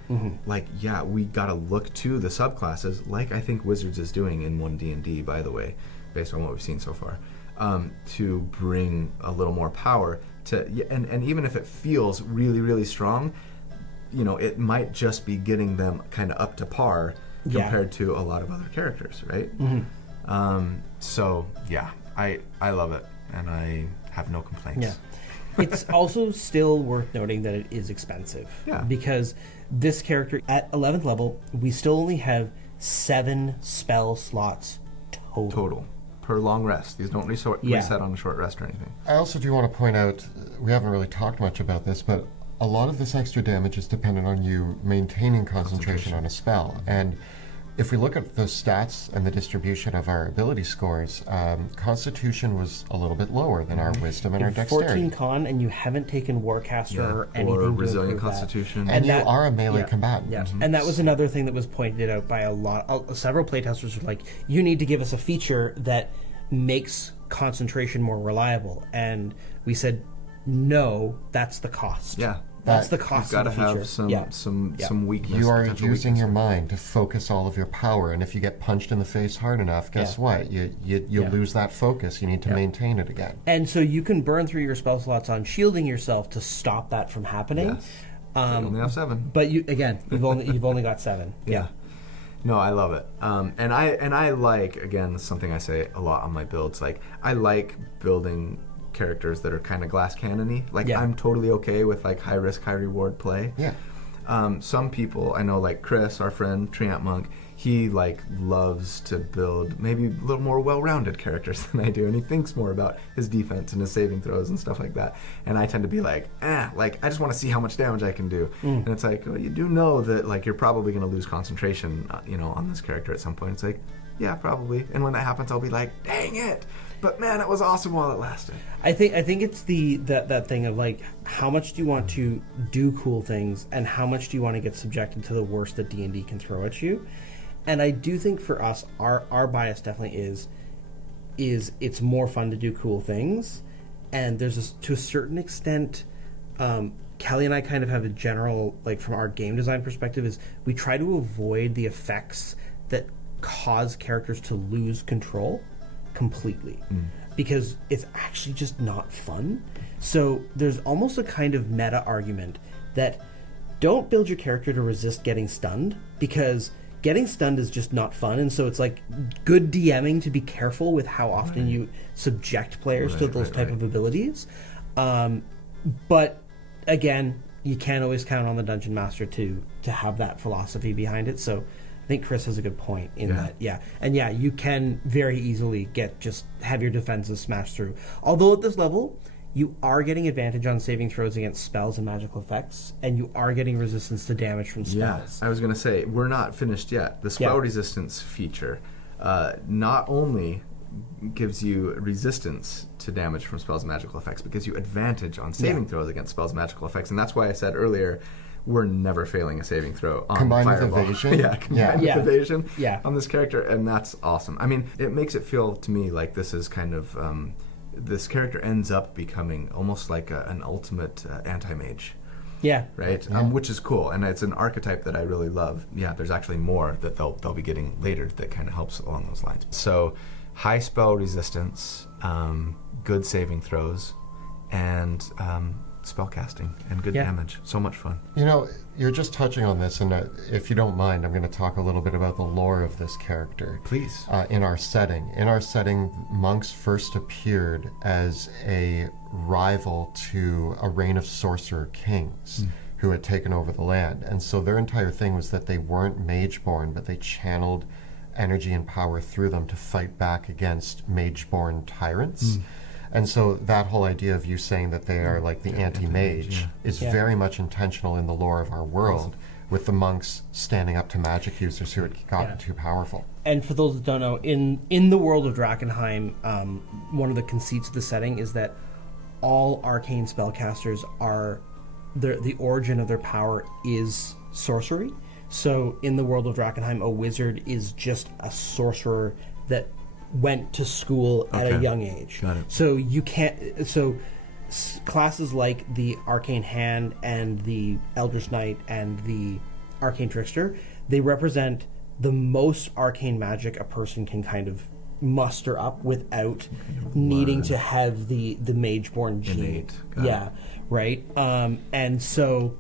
we gotta look to the subclasses, like I think Wizards is doing in 1D&D, by the way, based on what we've seen so far, to bring a little more power to, and even if it feels really, really strong, it might just be getting them kind of up to par compared to a lot of other characters, right? So yeah, I love it, and I have no complaints. Yeah. It's also still worth noting that it is expensive. Yeah. Because this character, at 11th level, we still only have 7 spell slots total. Per long rest. These don't reset on a short rest or anything. I also do want to point out, we haven't really talked much about this, but a lot of this extra damage is dependent on you maintaining concentration on a spell. And if we look at the stats and the distribution of our ability scores, Constitution was a little bit lower than our Wisdom and our Dexterity. 14 con, and you haven't taken Warcaster or anything or to Resilient improve Constitution. that. And you are a melee combatant. Yeah. And that was another thing that was pointed out by several playtesters were like, you need to give us a feature that makes concentration more reliable. And we said, no, that's the cost. Yeah. That's the cost of the feature. You've got to have some weakness. You are using your mind to focus all of your power, and if you get punched in the face hard enough, guess what? You lose that focus. You need to maintain it again. And so you can burn through your spell slots on shielding yourself to stop that from happening. Yes. You only have 7. But you've only got 7. Yeah. No, I love it. And I like, again, something I say a lot on my builds, like I like building characters that are kind of glass cannon-y. I'm totally okay with high risk, high reward play. Yeah. Some people I know, like Chris, our friend Treant Monk, he loves to build maybe a little more well-rounded characters than I do, and he thinks more about his defense and his saving throws and stuff like that. And I tend to be I just want to see how much damage I can do. And it's well, you do know that you're probably going to lose concentration, on this character at some point. It's yeah, probably. And when that happens, I'll be dang it. But man, it was awesome while it lasted. I think it's that thing of how much do you want to do cool things, and how much do you want to get subjected to the worst that D&D can throw at you. And I do think for us, our bias definitely is it's more fun to do cool things, and there's to a certain extent, Kelly and I kind of have a general from our game design perspective is we try to avoid the effects that cause characters to lose control completely, because it's actually just not fun. So there's almost a kind of meta argument that don't build your character to resist getting stunned, because getting stunned is just not fun. And so it's good DMing to be careful with how often you subject players to those type of abilities. But again, you can't always count on the dungeon master to have that philosophy behind it. So I think Chris has a good point in that, And you can very easily have your defenses smashed through. Although at this level, you are getting advantage on saving throws against spells and magical effects, and you are getting resistance to damage from spells. I was going to say, we're not finished yet. The spell resistance feature not only gives you resistance to damage from spells and magical effects, but gives you advantage on saving throws against spells and magical effects. And that's why I said earlier, we're never failing a saving throw on combined Fireball. with evasion. Combined with evasion on this character, and that's awesome. I mean, it makes it feel to me like this is kind of this character ends up becoming almost like an ultimate anti-mage. Yeah. Right? Yeah. Which is cool. And it's an archetype that I really love. Yeah, there's actually more that they'll be getting later that kind of helps along those lines. So, high spell resistance, good saving throws, and spell casting, and good damage. So much fun. You know, you're just touching on this, and if you don't mind, I'm going to talk a little bit about the lore of this character. Please. In our setting. In our setting, monks first appeared as a rival to a reign of sorcerer kings who had taken over the land. And so their entire thing was that they weren't mage-born, but they channeled energy and power through them to fight back against mage-born tyrants. And so that whole idea of you saying that they are like the anti-mage is very much intentional in the lore of our world, with the monks standing up to magic users who had gotten too powerful. And for those that don't know, in the world of Drakkenheim, one of the conceits of the setting is that all arcane spellcasters are, the origin of their power is sorcery. So in the world of Drakkenheim, a wizard is just a sorcerer that went to school at a young age. Got it. So you can't. So classes like the Arcane Hand and the Eldritch Knight and the Arcane Trickster, they represent the most arcane magic a person can kind of muster up without needing to have the mage-born gene. Right. And so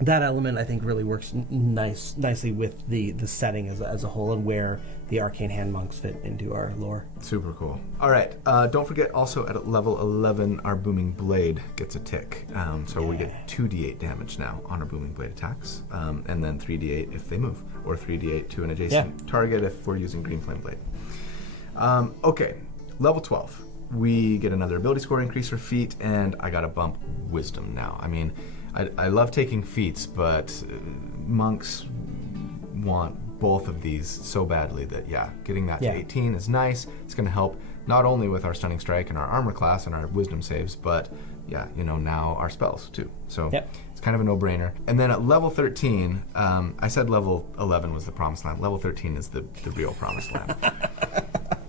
that element, I think, really works nicely with the setting as a whole, and where the Arcane Hand monks fit into our lore. Super cool. All right. Don't forget, also at level 11, our Booming Blade gets a tick. So we get 2d8 damage now on our Booming Blade attacks, and then 3d8 if they move, or 3d8 to an adjacent target if we're using Green Flame Blade. Okay, level 12. We get another ability score increase for feat, and I got to bump Wisdom now. I mean, I love taking feats, but monks want both of these so badly that, getting that to 18 is nice. It's going to help not only with our Stunning Strike and our Armor class and our Wisdom saves, but, now our spells, too. So it's kind of a no-brainer. And then at level 13, I said level 11 was the Promised Land. Level 13 is the real Promised Land.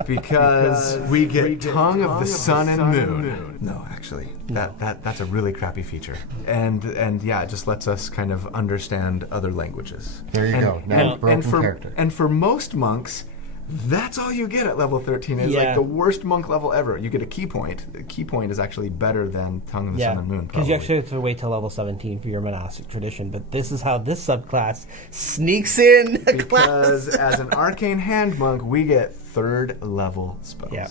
Because we get Tongue of the Sun and Moon. No, actually, that's a really crappy feature, and it just lets us kind of understand other languages. There you go. Now broken character. And for most monks, that's all you get at level 13. It's like the worst monk level ever. You get a key point. A key point is actually better than Tongue of the Sun and Moon. Because you actually have to wait till level 17 for your monastic tradition. But this is how this subclass sneaks in. Because as an Arcane Hand monk, we get 3rd level spells. Yeah.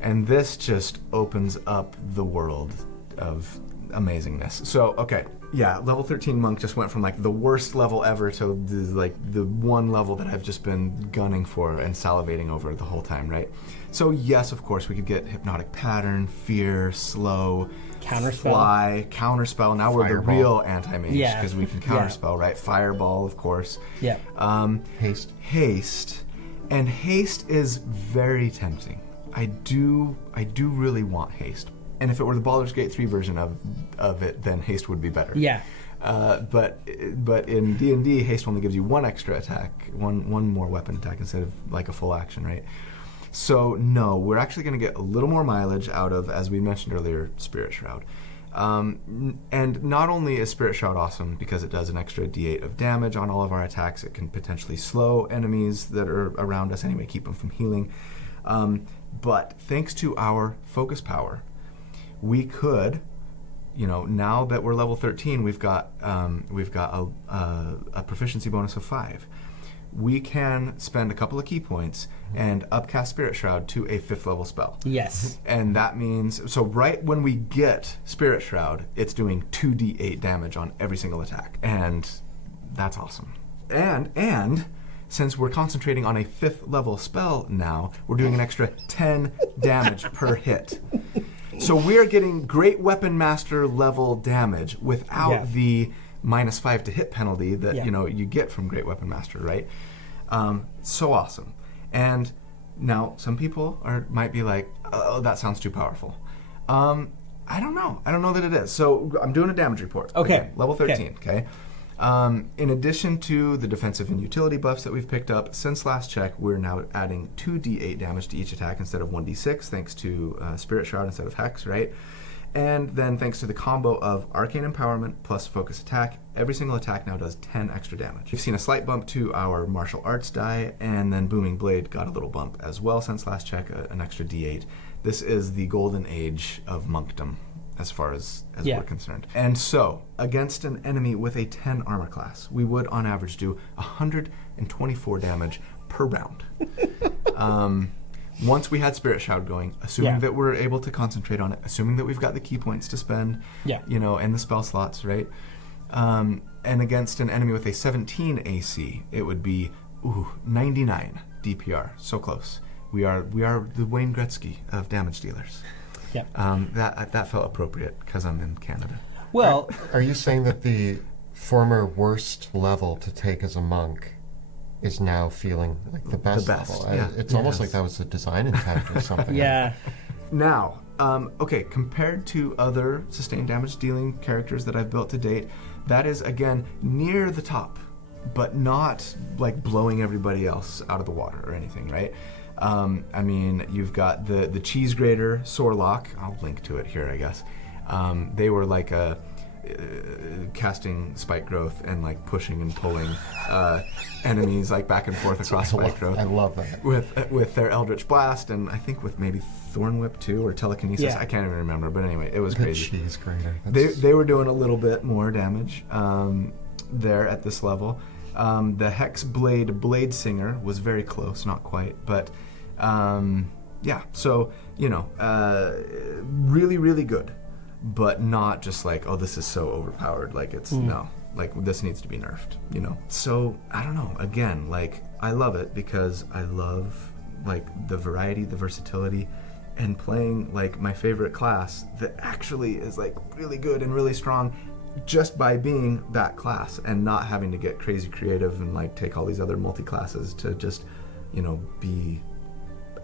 And this just opens up the world of amazingness. So, okay. Yeah, level 13 monk just went from like the worst level ever to the one level that I've just been gunning for and salivating over the whole time, right? So yes, of course, we could get Hypnotic Pattern, Fear, Slow, Counterspell. Fly, Counterspell. Now we're Fireball. The real anti-mage because we can Counterspell, right? Fireball, of course. Yeah. Haste. And haste is very tempting. I do really want haste. And if it were the Baldur's Gate 3 version of it, then haste would be better. Yeah. But in D&D, haste only gives you one extra attack, one more weapon attack instead of like a full action, right? So no, we're actually going to get a little more mileage out of, as we mentioned earlier, Spirit Shroud. And not only is Spirit Shroud awesome because it does an extra d8 of damage on all of our attacks, it can potentially slow enemies that are around us anyway, keep them from healing. But thanks to our focus power, we could, now that we're level 13, we've got a proficiency bonus of 5. We can spend a couple of key points and upcast Spirit Shroud to a 5th level spell. Yes. And that means, so right when we get Spirit Shroud, it's doing 2d8 damage on every single attack. And that's awesome. And since we're concentrating on a 5th level spell now, we're doing an extra 10 damage per hit. So we're getting Great Weapon Master level damage without the -5 to hit penalty that you get from Great Weapon Master, right? So awesome. And Now, some people might be like, oh, that sounds too powerful. I don't know. I don't know that it is. So I'm doing a damage report. Okay. Again, level 13, okay? In addition to the defensive and utility buffs that we've picked up, since last check, we're now adding 2d8 damage to each attack instead of 1d6, thanks to Spirit Shroud instead of Hex, right? And then thanks to the combo of Arcane Empowerment plus Focus Attack, every single attack now does 10 extra damage. We've seen a slight bump to our Martial Arts die, and then Booming Blade got a little bump as well since last check, an extra d8. This is the golden age of monkdom, as far as we're concerned. And so, against an enemy with a 10 armor class, we would on average do 124 damage per round. Once we had Spirit Shroud going, assuming that we're able to concentrate on it, assuming that we've got the key points to spend, and the spell slots, right? And against an enemy with a 17 AC, it would be 99 DPR. So close. We are the Wayne Gretzky of damage dealers. Yeah. That felt appropriate because I'm in Canada. Well, are you saying that the former worst level to take as a monk is now feeling like the best level? Yeah. It's almost like that was the design intent or something. yeah. Now, okay, compared to other sustained damage dealing characters that I've built to date, that is, again, near the top, but not like blowing everybody else out of the water or anything, right? I mean, you've got the Cheese Grater Soarlock. I'll link to it here, I guess. They were like casting spike growth and like pushing and pulling enemies like back and forth across spike growth. I love that. With their Eldritch Blast and I think with maybe Thorn Whip too or Telekinesis. Yeah. I can't even remember, but anyway, it was crazy. The Cheese Grater. They were doing a little bit more damage there at this level. The Hex Blade Singer was very close, not quite, but so really, really good, but not just like, oh, this is so overpowered. Like it's no, like this needs to be nerfed, So I don't know. Again, like I love it because I love like the variety, the versatility, and playing like my favorite class that actually is like really good and really strong. Just by being that class and not having to get crazy creative and like take all these other multi-classes to just, be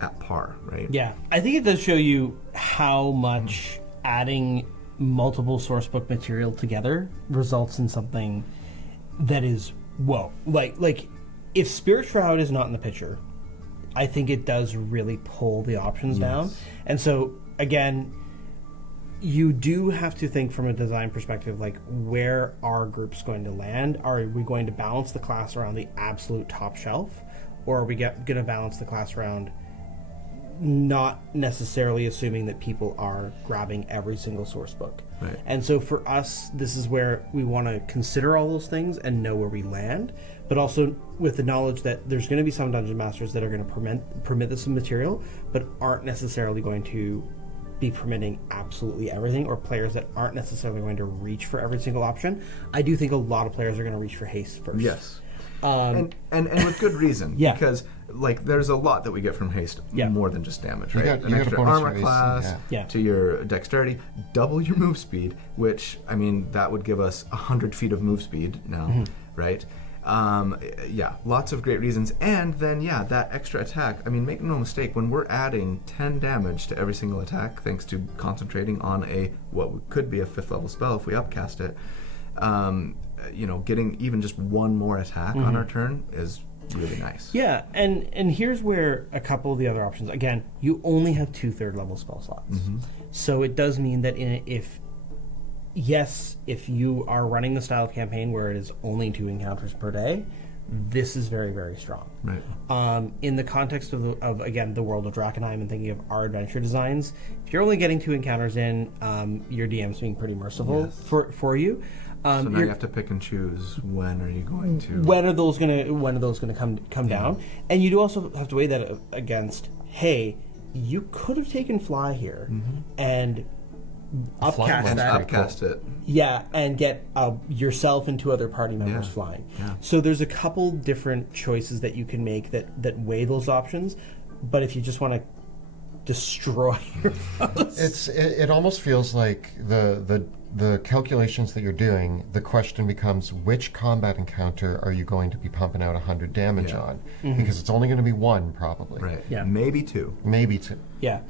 at par, right? Yeah. I think it does show you how much adding multiple sourcebook material together results in something that is, whoa. Like if Spirit Shroud is not in the picture, I think it does really pull the options down. And so, again, you do have to think from a design perspective, like where are groups going to land? Are we going to balance the class around the absolute top shelf? Or are we going to balance the class around not necessarily assuming that people are grabbing every single source book? Right. And so for us, this is where we want to consider all those things and know where we land, but also with the knowledge that there's going to be some dungeon masters that are going to permit this material, but aren't necessarily going to be permitting absolutely everything, or players that aren't necessarily going to reach for every single option. I do think a lot of players are going to reach for haste first. Yes. And with good reason. Because like there's a lot that we get from haste more than just damage, right? An extra armor class to your dexterity, double your move speed, which I mean that would give us 100 feet of move speed now, right? Lots of great reasons. And then, that extra attack. I mean, make no mistake, when we're adding 10 damage to every single attack, thanks to concentrating on what could be a 5th level spell if we upcast it, getting even just one more attack on our turn is really nice. Yeah, and here's where a couple of the other options, again, you only have 2 3rd level spell slots. So it does mean that if you are running the style of campaign where it is only 2 encounters per day, this is very, very strong. Right. In the context of again, the world of Drakkenheim and thinking of our adventure designs, if you're only getting 2 encounters in, your DM's being pretty merciful for you. So now you have to pick and choose when are you going to... When are those gonna come down? And you do also have to weigh that against, hey, you could have taken Fly here and upcast it. Yeah, and get yourself and 2 other party members flying. Yeah. So there's a couple different choices that you can make that weigh those options. But if you just want to destroy your foes, it almost feels like the the calculations that you're doing, the question becomes which combat encounter are you going to be pumping out 100 damage on? Because it's only going to be one, probably. Right. Yeah. Maybe two. Maybe two. Yeah.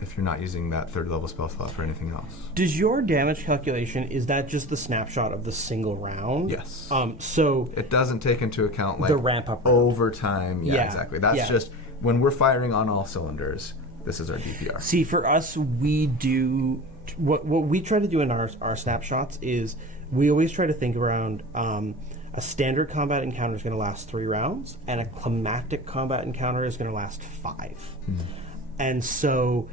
If you're not using that 3rd level spell slot for anything else. Does your damage calculation, is that just the snapshot of the single round? Yes. So It doesn't take into account like the ramp up round. over time. Yeah, Yeah. exactly. That's Yeah. just when we're firing on all cylinders. This is our DPR. See, for us, we do what we try to do in our snapshots is we always try to think around a standard combat encounter is going to last 3 rounds, and a climactic combat encounter is going to last 5. And so,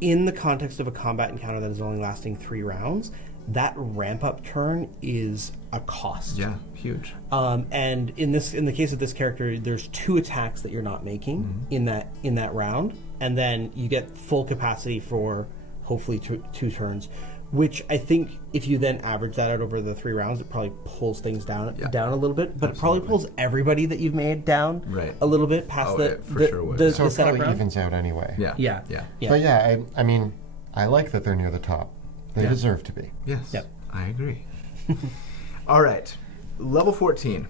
in the context of a combat encounter that is only lasting 3 rounds, that ramp up turn is a cost. Yeah, huge. And in the case of this character, there's 2 attacks that you're not making in that round, and then you get full capacity for hopefully two turns. Which I think if you then average that out over the 3 rounds, it probably pulls things down a little bit. But it probably pulls everybody that you've made down a little bit past sure would. the So it setup probably round. evens out anyway. Yeah. But yeah, I mean, I like that they're near the top. They deserve to be. Yes. Yep. I agree. All right. Level 14.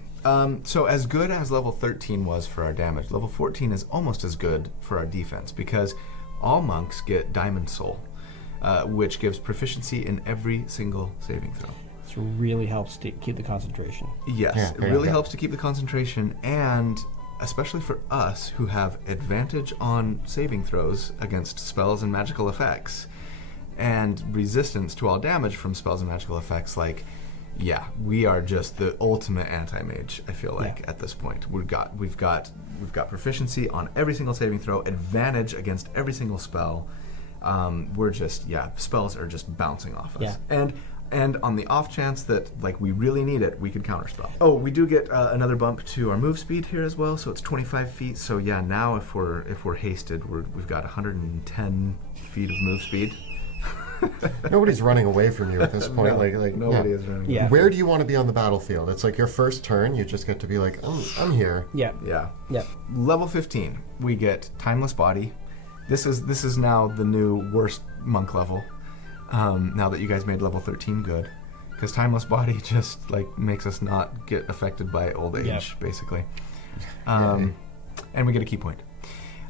So as good as level 13 was for our damage, level 14 is almost as good for our defense because all monks get Diamond Soul, which gives proficiency in every single saving throw. This really helps to keep the concentration. Yes, Yeah, it really helps to keep the concentration, and especially for us who have advantage on saving throws against spells and magical effects, and resistance to all damage from spells and magical effects, like, yeah, we are just the ultimate anti-mage, I feel like, at this point. We've got proficiency on every single saving throw, advantage against every single spell. We're just, spells are just bouncing off us. Yeah. And on the off chance that like we really need it, we could counterspell. Oh, we do get another bump to our move speed here as well, so it's 25 feet. So yeah, now if we're hasted, we've got 110 feet of move speed. Nobody's running away from you at this point. No, like nobody is running. Yeah. Where do you want to be on the battlefield? It's like your first turn. You just get to be like, I'm here. Yeah. Yeah. Yeah. Level 15, we get Timeless Body. This is now the new worst monk level. Now that you guys made level 13 good, because Timeless Body just like makes us not get affected by old age, basically. And we get a key point.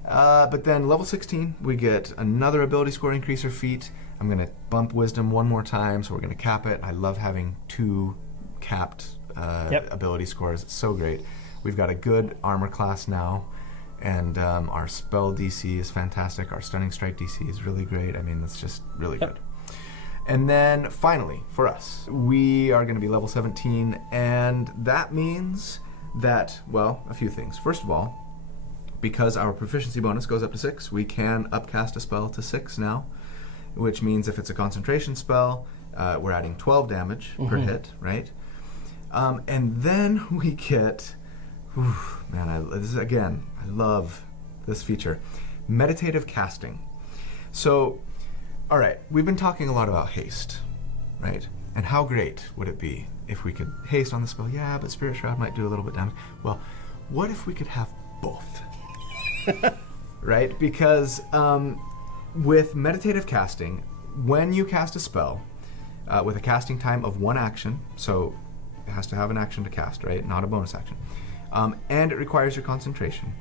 But then level 16, we get another ability score increaser feat. I'm going to bump Wisdom one more time, so we're going to cap it. I love having 2 capped ability scores. It's so great. We've got a good armor class now, and our spell DC is fantastic. Our Stunning Strike DC is really great. I mean, it's just really good. And then finally, for us, we are going to be level 17, and that means that, well, a few things. First of all, because our proficiency bonus goes up to 6, we can upcast a spell to 6 now, which means if it's a concentration spell, we're adding 12 damage per hit, right? And then we get, I love this feature, meditative casting. So, all right, we've been talking a lot about haste, right? And how great would it be if we could haste on the spell? Yeah, but Spirit Shroud might do a little bit damage. Well, what if we could have both? Right? Because with meditative casting, when you cast a spell with a casting time of 1 action, so it has to have an action to cast, right? Not a bonus action. And it requires your concentration.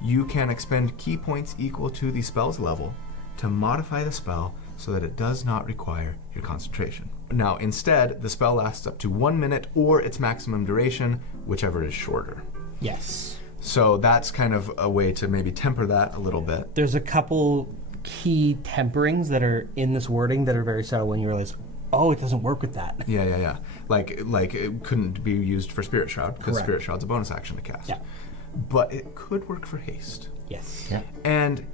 You can expend key points equal to the spell's level to modify the spell so that it does not require your concentration. Now, instead, the spell lasts up to 1 minute or its maximum duration, whichever is shorter. Yes. So that's kind of a way to maybe temper that a little bit. There's a couple key temperings that are in this wording that are very subtle when you realize, oh, it doesn't work with that. Yeah. Like it couldn't be used for Spirit Shroud because Correct. Spirit Shroud's a bonus action to cast. Yeah. But it could work for haste. Yes. Yeah. And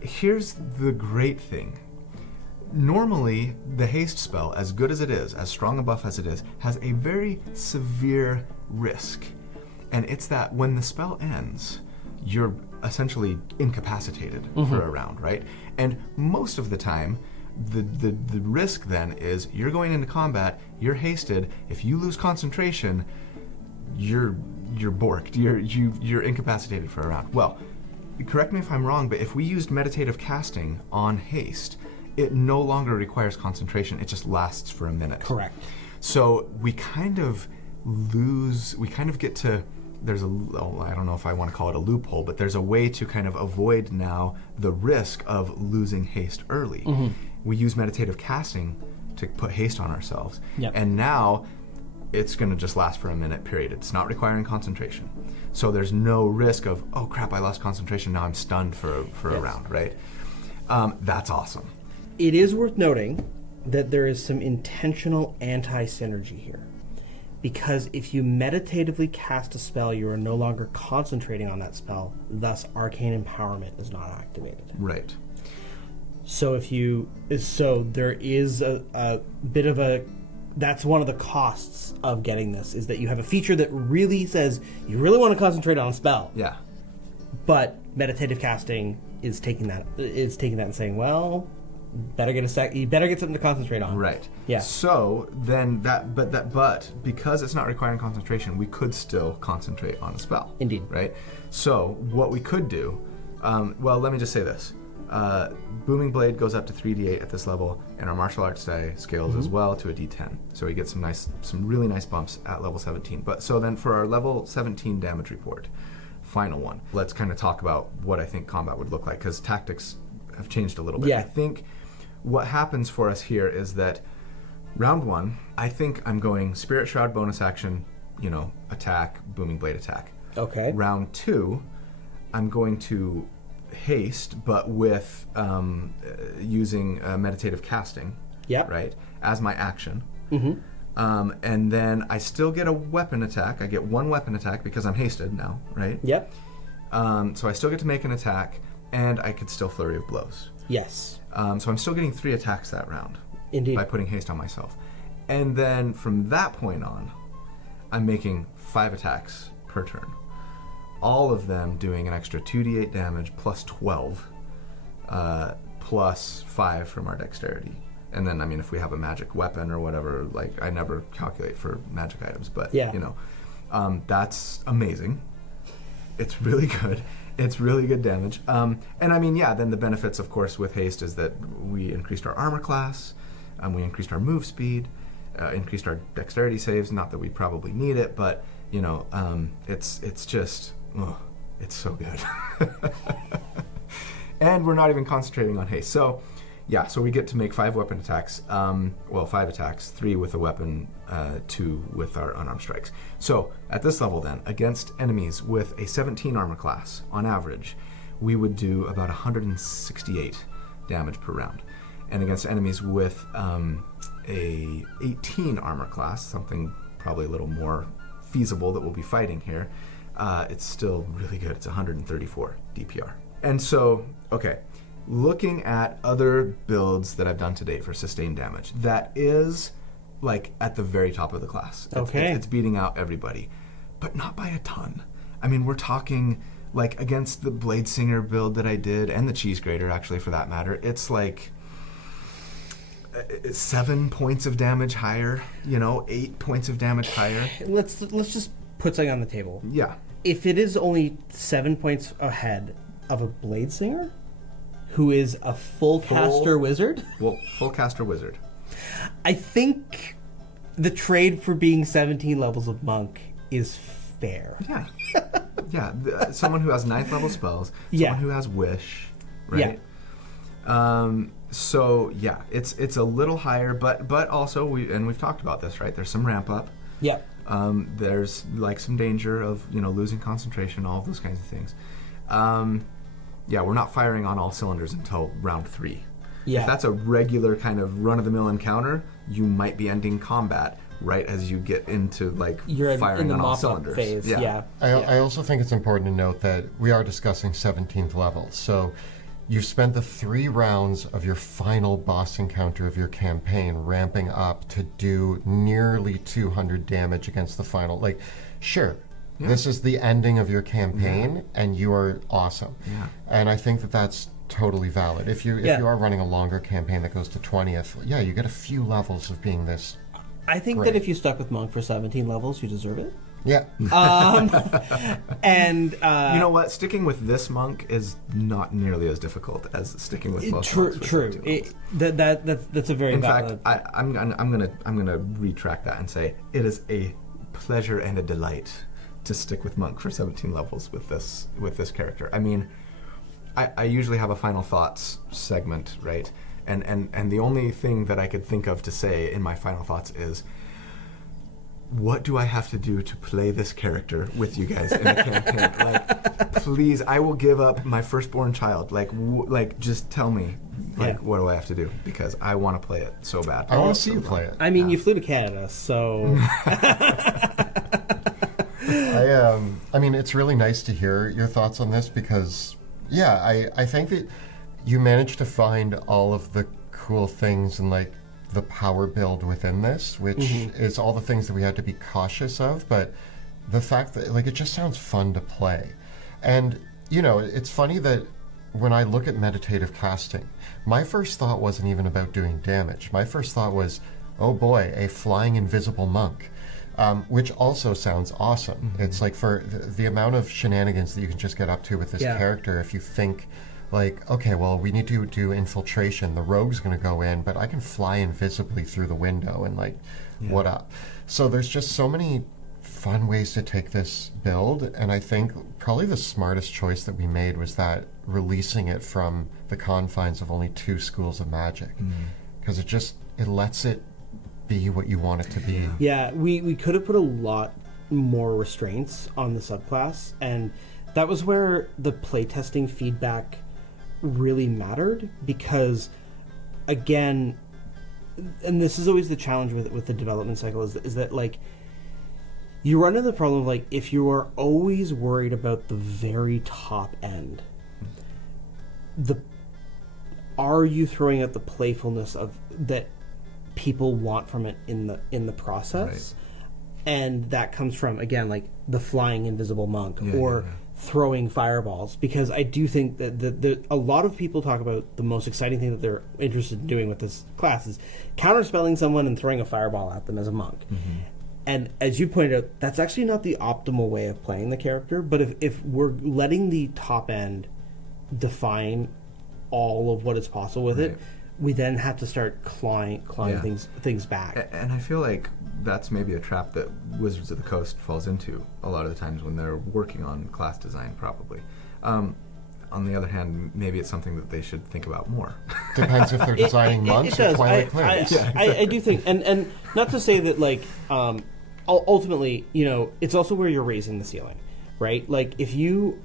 here's the great thing. Normally, the haste spell, as good as it is, as strong a buff as it is, has a very severe risk. And it's that when the spell ends, you're essentially incapacitated for a round, right? And most of the time, the risk then is you're going into combat, you're hasted. If you lose concentration, you're borked. You're incapacitated for a round. Well, correct me if I'm wrong, but if we used meditative casting on haste, it no longer requires concentration. It just lasts for a minute. Correct. So we kind of get to, I don't know if I want to call it a loophole, but there's a way to kind of avoid now the risk of losing haste early. Mm-hmm. We use meditative casting to put haste on ourselves. Yep. And now it's going to just last for a minute, period. It's not requiring concentration. So there's no risk of, oh crap, I lost concentration, now I'm stunned for a round, right? That's awesome. It is worth noting that there is some intentional anti-synergy here. Because if you meditatively cast a spell, you are no longer concentrating on that spell, thus arcane empowerment is not activated. Right. So there is a bit of a, that's one of the costs of getting this, is that you have a feature that really says you really want to concentrate on a spell. Yeah. But meditative casting is taking that and saying, well, you better get something to concentrate on. Right. Yeah. So then but because it's not requiring concentration, we could still concentrate on a spell. Indeed. Right. So what we could do, well, let me just say this: Booming Blade goes up to 3d8 at this level, and our martial arts die scales as well to a d10. So we get some really nice bumps at level 17. But so then for our level 17 damage report, final one, let's kind of talk about what I think combat would look like, because tactics have changed a little bit. Yeah. I think what happens for us here is that round one, I think I'm going Spirit Shroud bonus action, attack, Booming Blade attack. Okay. Round two, I'm going to haste, but with using meditative casting. Yep. Right, as my action. Mm-hmm. And then I still get a weapon attack. I get one weapon attack because I'm hasted now, right? Yep. So I still get to make an attack, and I could still flurry of blows. Yes. So I'm still getting 3 attacks that round. Indeed. By putting haste on myself. And then from that point on, I'm making 5 attacks per turn. All of them doing an extra 2d8 damage plus 12, plus 5 from our dexterity. And then, if we have a magic weapon or whatever, I never calculate for magic items, but, that's amazing. It's really good. It's really good damage. Then the benefits, of course, with haste is that we increased our armor class, we increased our move speed, increased our dexterity saves, not that we probably need it, but, it's just, it's so good. And we're not even concentrating on haste. So we get to make 5 weapon attacks. 5 attacks, 3 with a weapon, 2 with our unarmed strikes. So at this level then, against enemies with a 17 armor class, on average, we would do about 168 damage per round. And against enemies with a 18 armor class, something probably a little more feasible that we'll be fighting here, it's still really good. It's 134 DPR. And so, okay, looking at other builds that I've done to date for sustained damage, that is at the very top of the class. It's beating out everybody, but not by a ton. We're talking against the Blade Singer build that I did, and the Cheese Grater actually for that matter, it's 7 points of damage higher, 8 points of damage higher. Let's just put something on the table. Yeah. If it is only 7 points ahead of a Blade Singer, who is a full caster wizard? Well, full caster wizard. I think the trade for being 17 levels of monk is fair. Yeah. Yeah. Someone who has 9th level spells. Someone who has wish. Right? Yeah. So, yeah, it's a little higher, but also, we've talked about this, right? There's some ramp up. Yeah. There's some danger of, losing concentration, all of those kinds of things. We're not firing on all cylinders until round 3. Yeah. If that's a regular kind of run-of-the-mill encounter, you might be ending combat right as you get into you're firing in the on all mop-up cylinders. phase. Yeah. I also think it's important to note that we are discussing 17th level. So you've spent the 3 rounds of your final boss encounter of your campaign ramping up to do nearly 200 damage against the final. Sure. Yeah. This is the ending of your campaign, and you are awesome. Yeah. And I think that that's totally valid. If you are running a longer campaign that goes to 20th, you get a few levels of being this. I think that if you stuck with Monk for 17 levels, you deserve it. Yeah. And You know what? Sticking with this monk is not nearly as difficult as sticking with most monks with true. 17 That's a very In valid. fact, I'm gonna retract that and say it is a pleasure and a delight to stick with monk for 17 levels with this character. I mean, I usually have a final thoughts segment, right? And the only thing that I could think of to say in my final thoughts is, what do I have to do to play this character with you guys in a campaign? Like, please, I will give up my firstborn child. Like, just tell me, like, what do I have to do? Because I want to play it so bad. I want to see you play it. I mean, you flew to Canada, so I mean, it's really nice to hear your thoughts on this because, yeah, I think that you managed to find all of the cool things and, like, the power build within this, which is all the things that we had to be cautious of, but the fact that, like, it just sounds fun to play. And, you know, it's funny that when I look at meditative casting, my first thought wasn't even about doing damage. My first thought was, oh boy, a flying invisible monk. Which also sounds awesome. It's like for the amount of shenanigans that you can just get up to with this character, if you think, like, okay, well, we need to do infiltration. The rogue's going to go in, but I can fly invisibly through the window and, like, what up? So there's just so many fun ways to take this build, and I think probably the smartest choice that we made was that releasing it from the confines of only 2 schools of magic, because it lets it be what you want it to be. yeah, we could have put a lot more restraints on the subclass, and that was where the playtesting feedback really mattered, because again, and this is always the challenge with the development cycle, is that, like, you run into the problem of, like, if you are always worried about the very top end, are you throwing out the playfulness of that people want from it in the process? Right. And that comes from, again, like, the flying invisible monk or throwing fireballs, because I do think that a lot of people talk about the most exciting thing that they're interested in doing with this class is counterspelling someone and throwing a fireball at them as a monk. And as you pointed out, that's actually not the optimal way of playing the character, but if we're letting the top end define all of what is possible with it, we then have to start clawing things back. And I feel like that's maybe a trap that Wizards of the Coast falls into a lot of the times when they're working on class design, probably. On the other hand, maybe it's something that they should think about more. Depends if they're designing monks or Twilight clerics. I do think, and not to say that, like, ultimately, you know, it's also where you're raising the ceiling, right? Like, if you,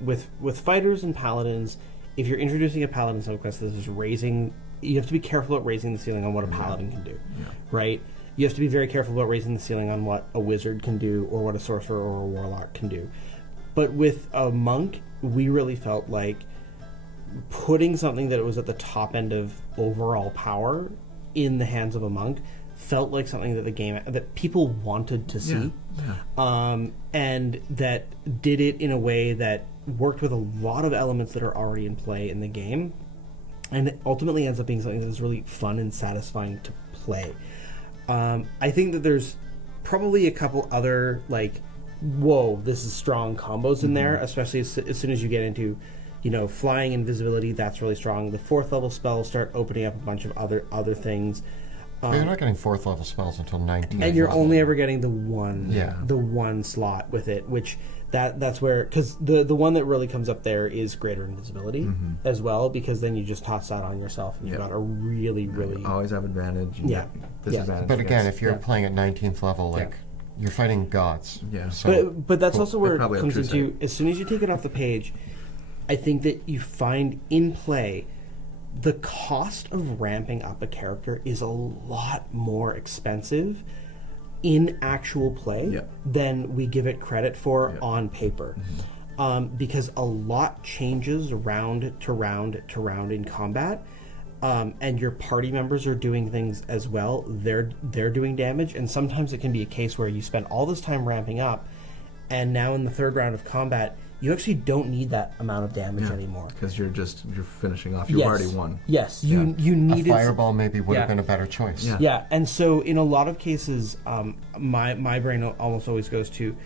with fighters and paladins, if you're introducing a paladin subclass that is raising, you have to be careful about raising the ceiling on what a paladin can do, right? You have to be very careful about raising the ceiling on what a wizard can do or what a sorcerer or a warlock can do. But with a monk, we really felt like putting something that was at the top end of overall power in the hands of a monk felt like something that people wanted to see, and that did it in a way that worked with a lot of elements that are already in play in the game, and it ultimately ends up being something that's really fun and satisfying to play. I think that there's probably a couple other, like, whoa, this is strong combos in there, especially as soon as you get into, you know, flying, invisibility. That's really strong. The 4th level spells start opening up a bunch of other things. You're not getting 4th level spells until 19. And you're only ever getting the one slot with it, which that's where, because the one that really comes up there is greater invisibility as well, because then you just toss that on yourself and you've got a really you always have advantage. Disadvantage. But again, if you're playing at 19th level, like, you're fighting gods. So, but that's also where it comes into, as soon as you take it off the page, I think that you find in play the cost of ramping up a character is a lot more expensive in actual play than we give it credit for on paper. Because a lot changes round to round to round in combat, and your party members are doing things as well. They're doing damage, and sometimes it can be a case where you spend all this time ramping up, and now in the 3rd round of combat, you actually don't need that amount of damage anymore. Because you're finishing off. You've already won. Yes, you needed a fireball maybe would have been a better choice. Yeah, and so in a lot of cases, my brain almost always goes to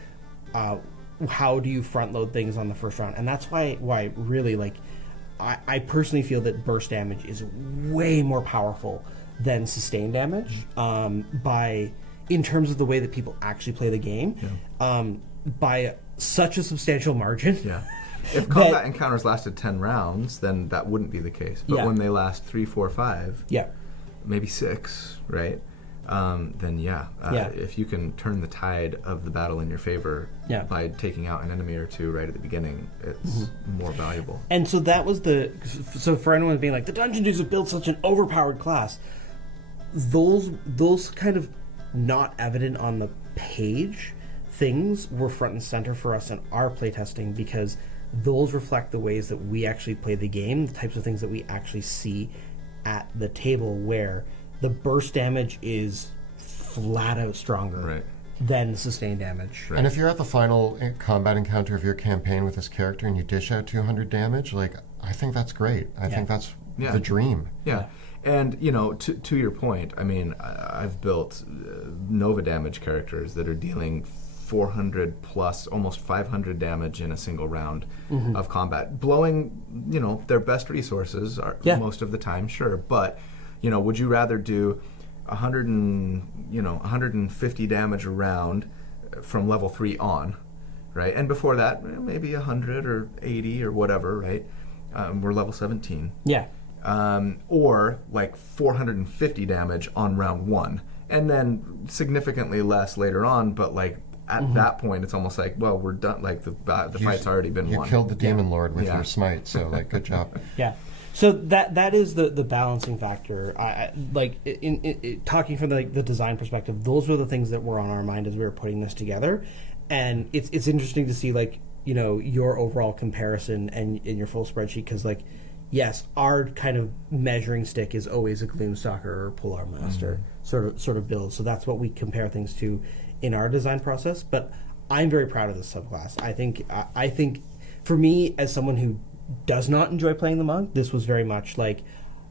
how do you front load things on the first round, and that's why really like I personally feel that burst damage is way more powerful than sustained damage in terms of the way that people actually play the game by such a substantial margin. Yeah. If combat encounters lasted 10 rounds, then that wouldn't be the case. But when they last 3, 4, 5, maybe 6, right? Then if you can turn the tide of the battle in your favor by taking out an enemy or two right at the beginning, it's more valuable. And so that was so for anyone being like, the Dungeon Dudes have built such an overpowered class, those kind of not evident on the page things were front and center for us in our playtesting, because those reflect the ways that we actually play the game, the types of things that we actually see at the table, where the burst damage is flat out stronger than the sustained damage. And if you're at the final combat encounter of your campaign with this character and you dish out 200 damage, like, I think that's great. I think that's the dream. Yeah. And, you know, to your point, I mean, I've built Nova damage characters that are dealing 400 plus, almost 500 damage in a single round of combat, blowing, you know, their best resources most of the time, sure, but, you know, would you rather do 150 damage a round from level 3 on, right? And before that, maybe 100 or 80 or whatever, right? We're level 17. Yeah. Or like 450 damage on round 1, and then significantly less later on, but like at that point, it's almost like, well, we're done. Like the fight's already been won. You killed the Demon Lord with your smite, so like, good job. Yeah. So that is the balancing factor. Like in talking from the design perspective, those were the things that were on our mind as we were putting this together, and it's interesting to see, like, you know, your overall comparison and in your full spreadsheet, because like, yes, our kind of measuring stick is always a Gloomstalker or Polearm Master sort of build. So that's what we compare things to in our design process. But I'm very proud of this subclass. I think for me, as someone who does not enjoy playing the monk, this was very much like,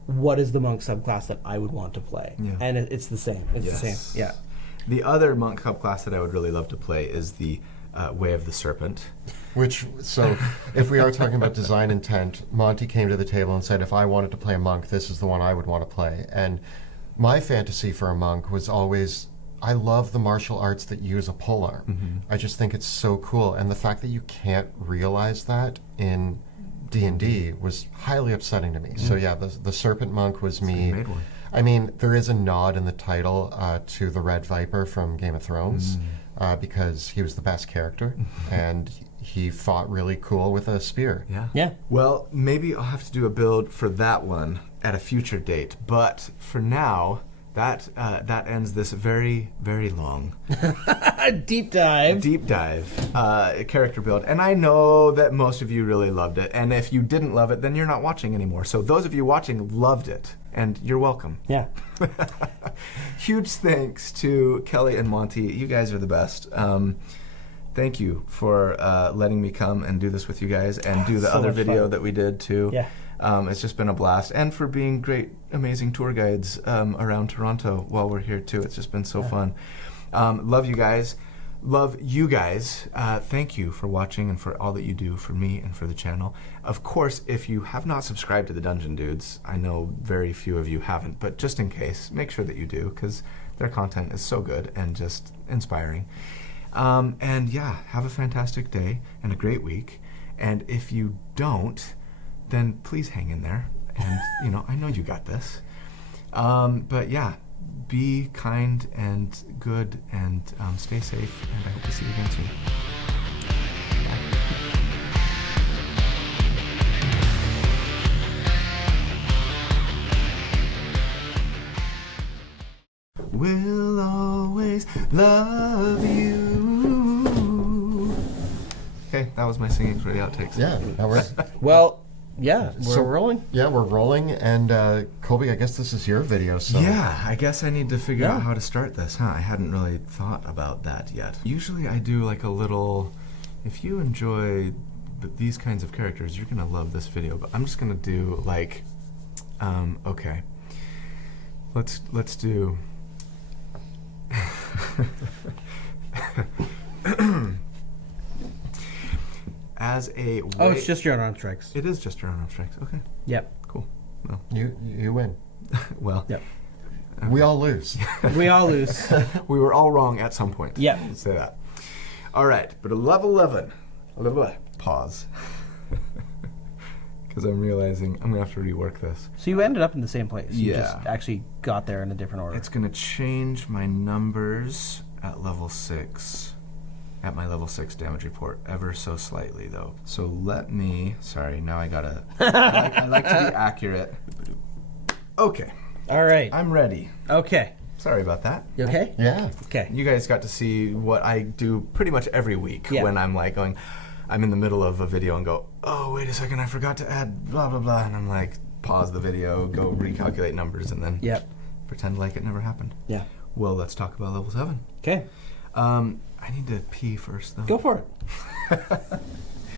what is the monk subclass that I would want to play? Yeah. And it's the same. It's the same. Yeah. The other monk subclass that I would really love to play is the Way of the Serpent. So if we are talking about design intent, Monty came to the table and said, if I wanted to play a monk, this is the one I would want to play. And my fantasy for a monk was always, I love the martial arts that use a polearm. I just think it's so cool. And the fact that you can't realize that in D&D was highly upsetting to me. So yeah, the Serpent Monk was me. Made one. I mean, there is a nod in the title to the Red Viper from Game of Thrones, because he was the best character, and he fought really cool with a spear. Yeah. Well, maybe I'll have to do a build for that one at a future date, but for now, that ends this very, very long deep dive character build. And I know that most of you really loved it, and if you didn't love it, then you're not watching anymore. So those of you watching loved it, and you're welcome. Yeah. Huge thanks to Kelly and Monty. You guys are the best. Thank you for letting me come and do this with you guys, and do the other video that we did too. Yeah. It's just been a blast, and for being great, amazing tour guides around Toronto while we're here too. It's just been so fun. Love you guys. Love you guys. Thank you for watching and for all that you do for me and for the channel. Of course, if you have not subscribed to the Dungeon Dudes, I know very few of you haven't, but just in case, make sure that you do, because their content is so good and just inspiring. And yeah, have a fantastic day and a great week. And if you don't, then please hang in there. And, you know, I know you got this. But yeah, be kind and good, and stay safe. And I hope to see you again soon. Bye. We'll always love you. Okay, that was my singing for the outtakes. Yeah, that works. Well, yeah, we're rolling. Yeah, we're rolling. And Colby, I guess this is your video. So yeah, I guess I need to figure out how to start this, huh? I hadn't really thought about that yet. Usually I do like a little, if you enjoy these kinds of characters, you're gonna love this video. But I'm just gonna do like, okay. Let's do. As a way, Oh, it's just your unarmed strikes. it is just your unarmed strikes. Okay, Yep. cool. Well, You win. well, Yep. We all lose. We all lose. we were all wrong at some point. Yep. Let's say that. All right, but a level 11. Pause. Because I'm realizing I'm gonna have to rework this. So you ended up in the same place. You Yeah. just actually got there in a different order. It's gonna change my numbers at level 6. At my level 6 damage report, ever so slightly though. So let me. Sorry, now I gotta. I like to be accurate. Okay, All right. I'm ready. Okay. Sorry about that. You okay? Yeah. Okay. You guys got to see what I do pretty much every week Yeah. when I'm like going. I'm in the middle of a video and go, oh wait a second, I forgot to add blah blah blah, and I'm like, pause the video, go recalculate numbers, and then Yep. pretend like it never happened. Yeah. Well, let's talk about level 7. Okay. I need to pee first though. Go for it.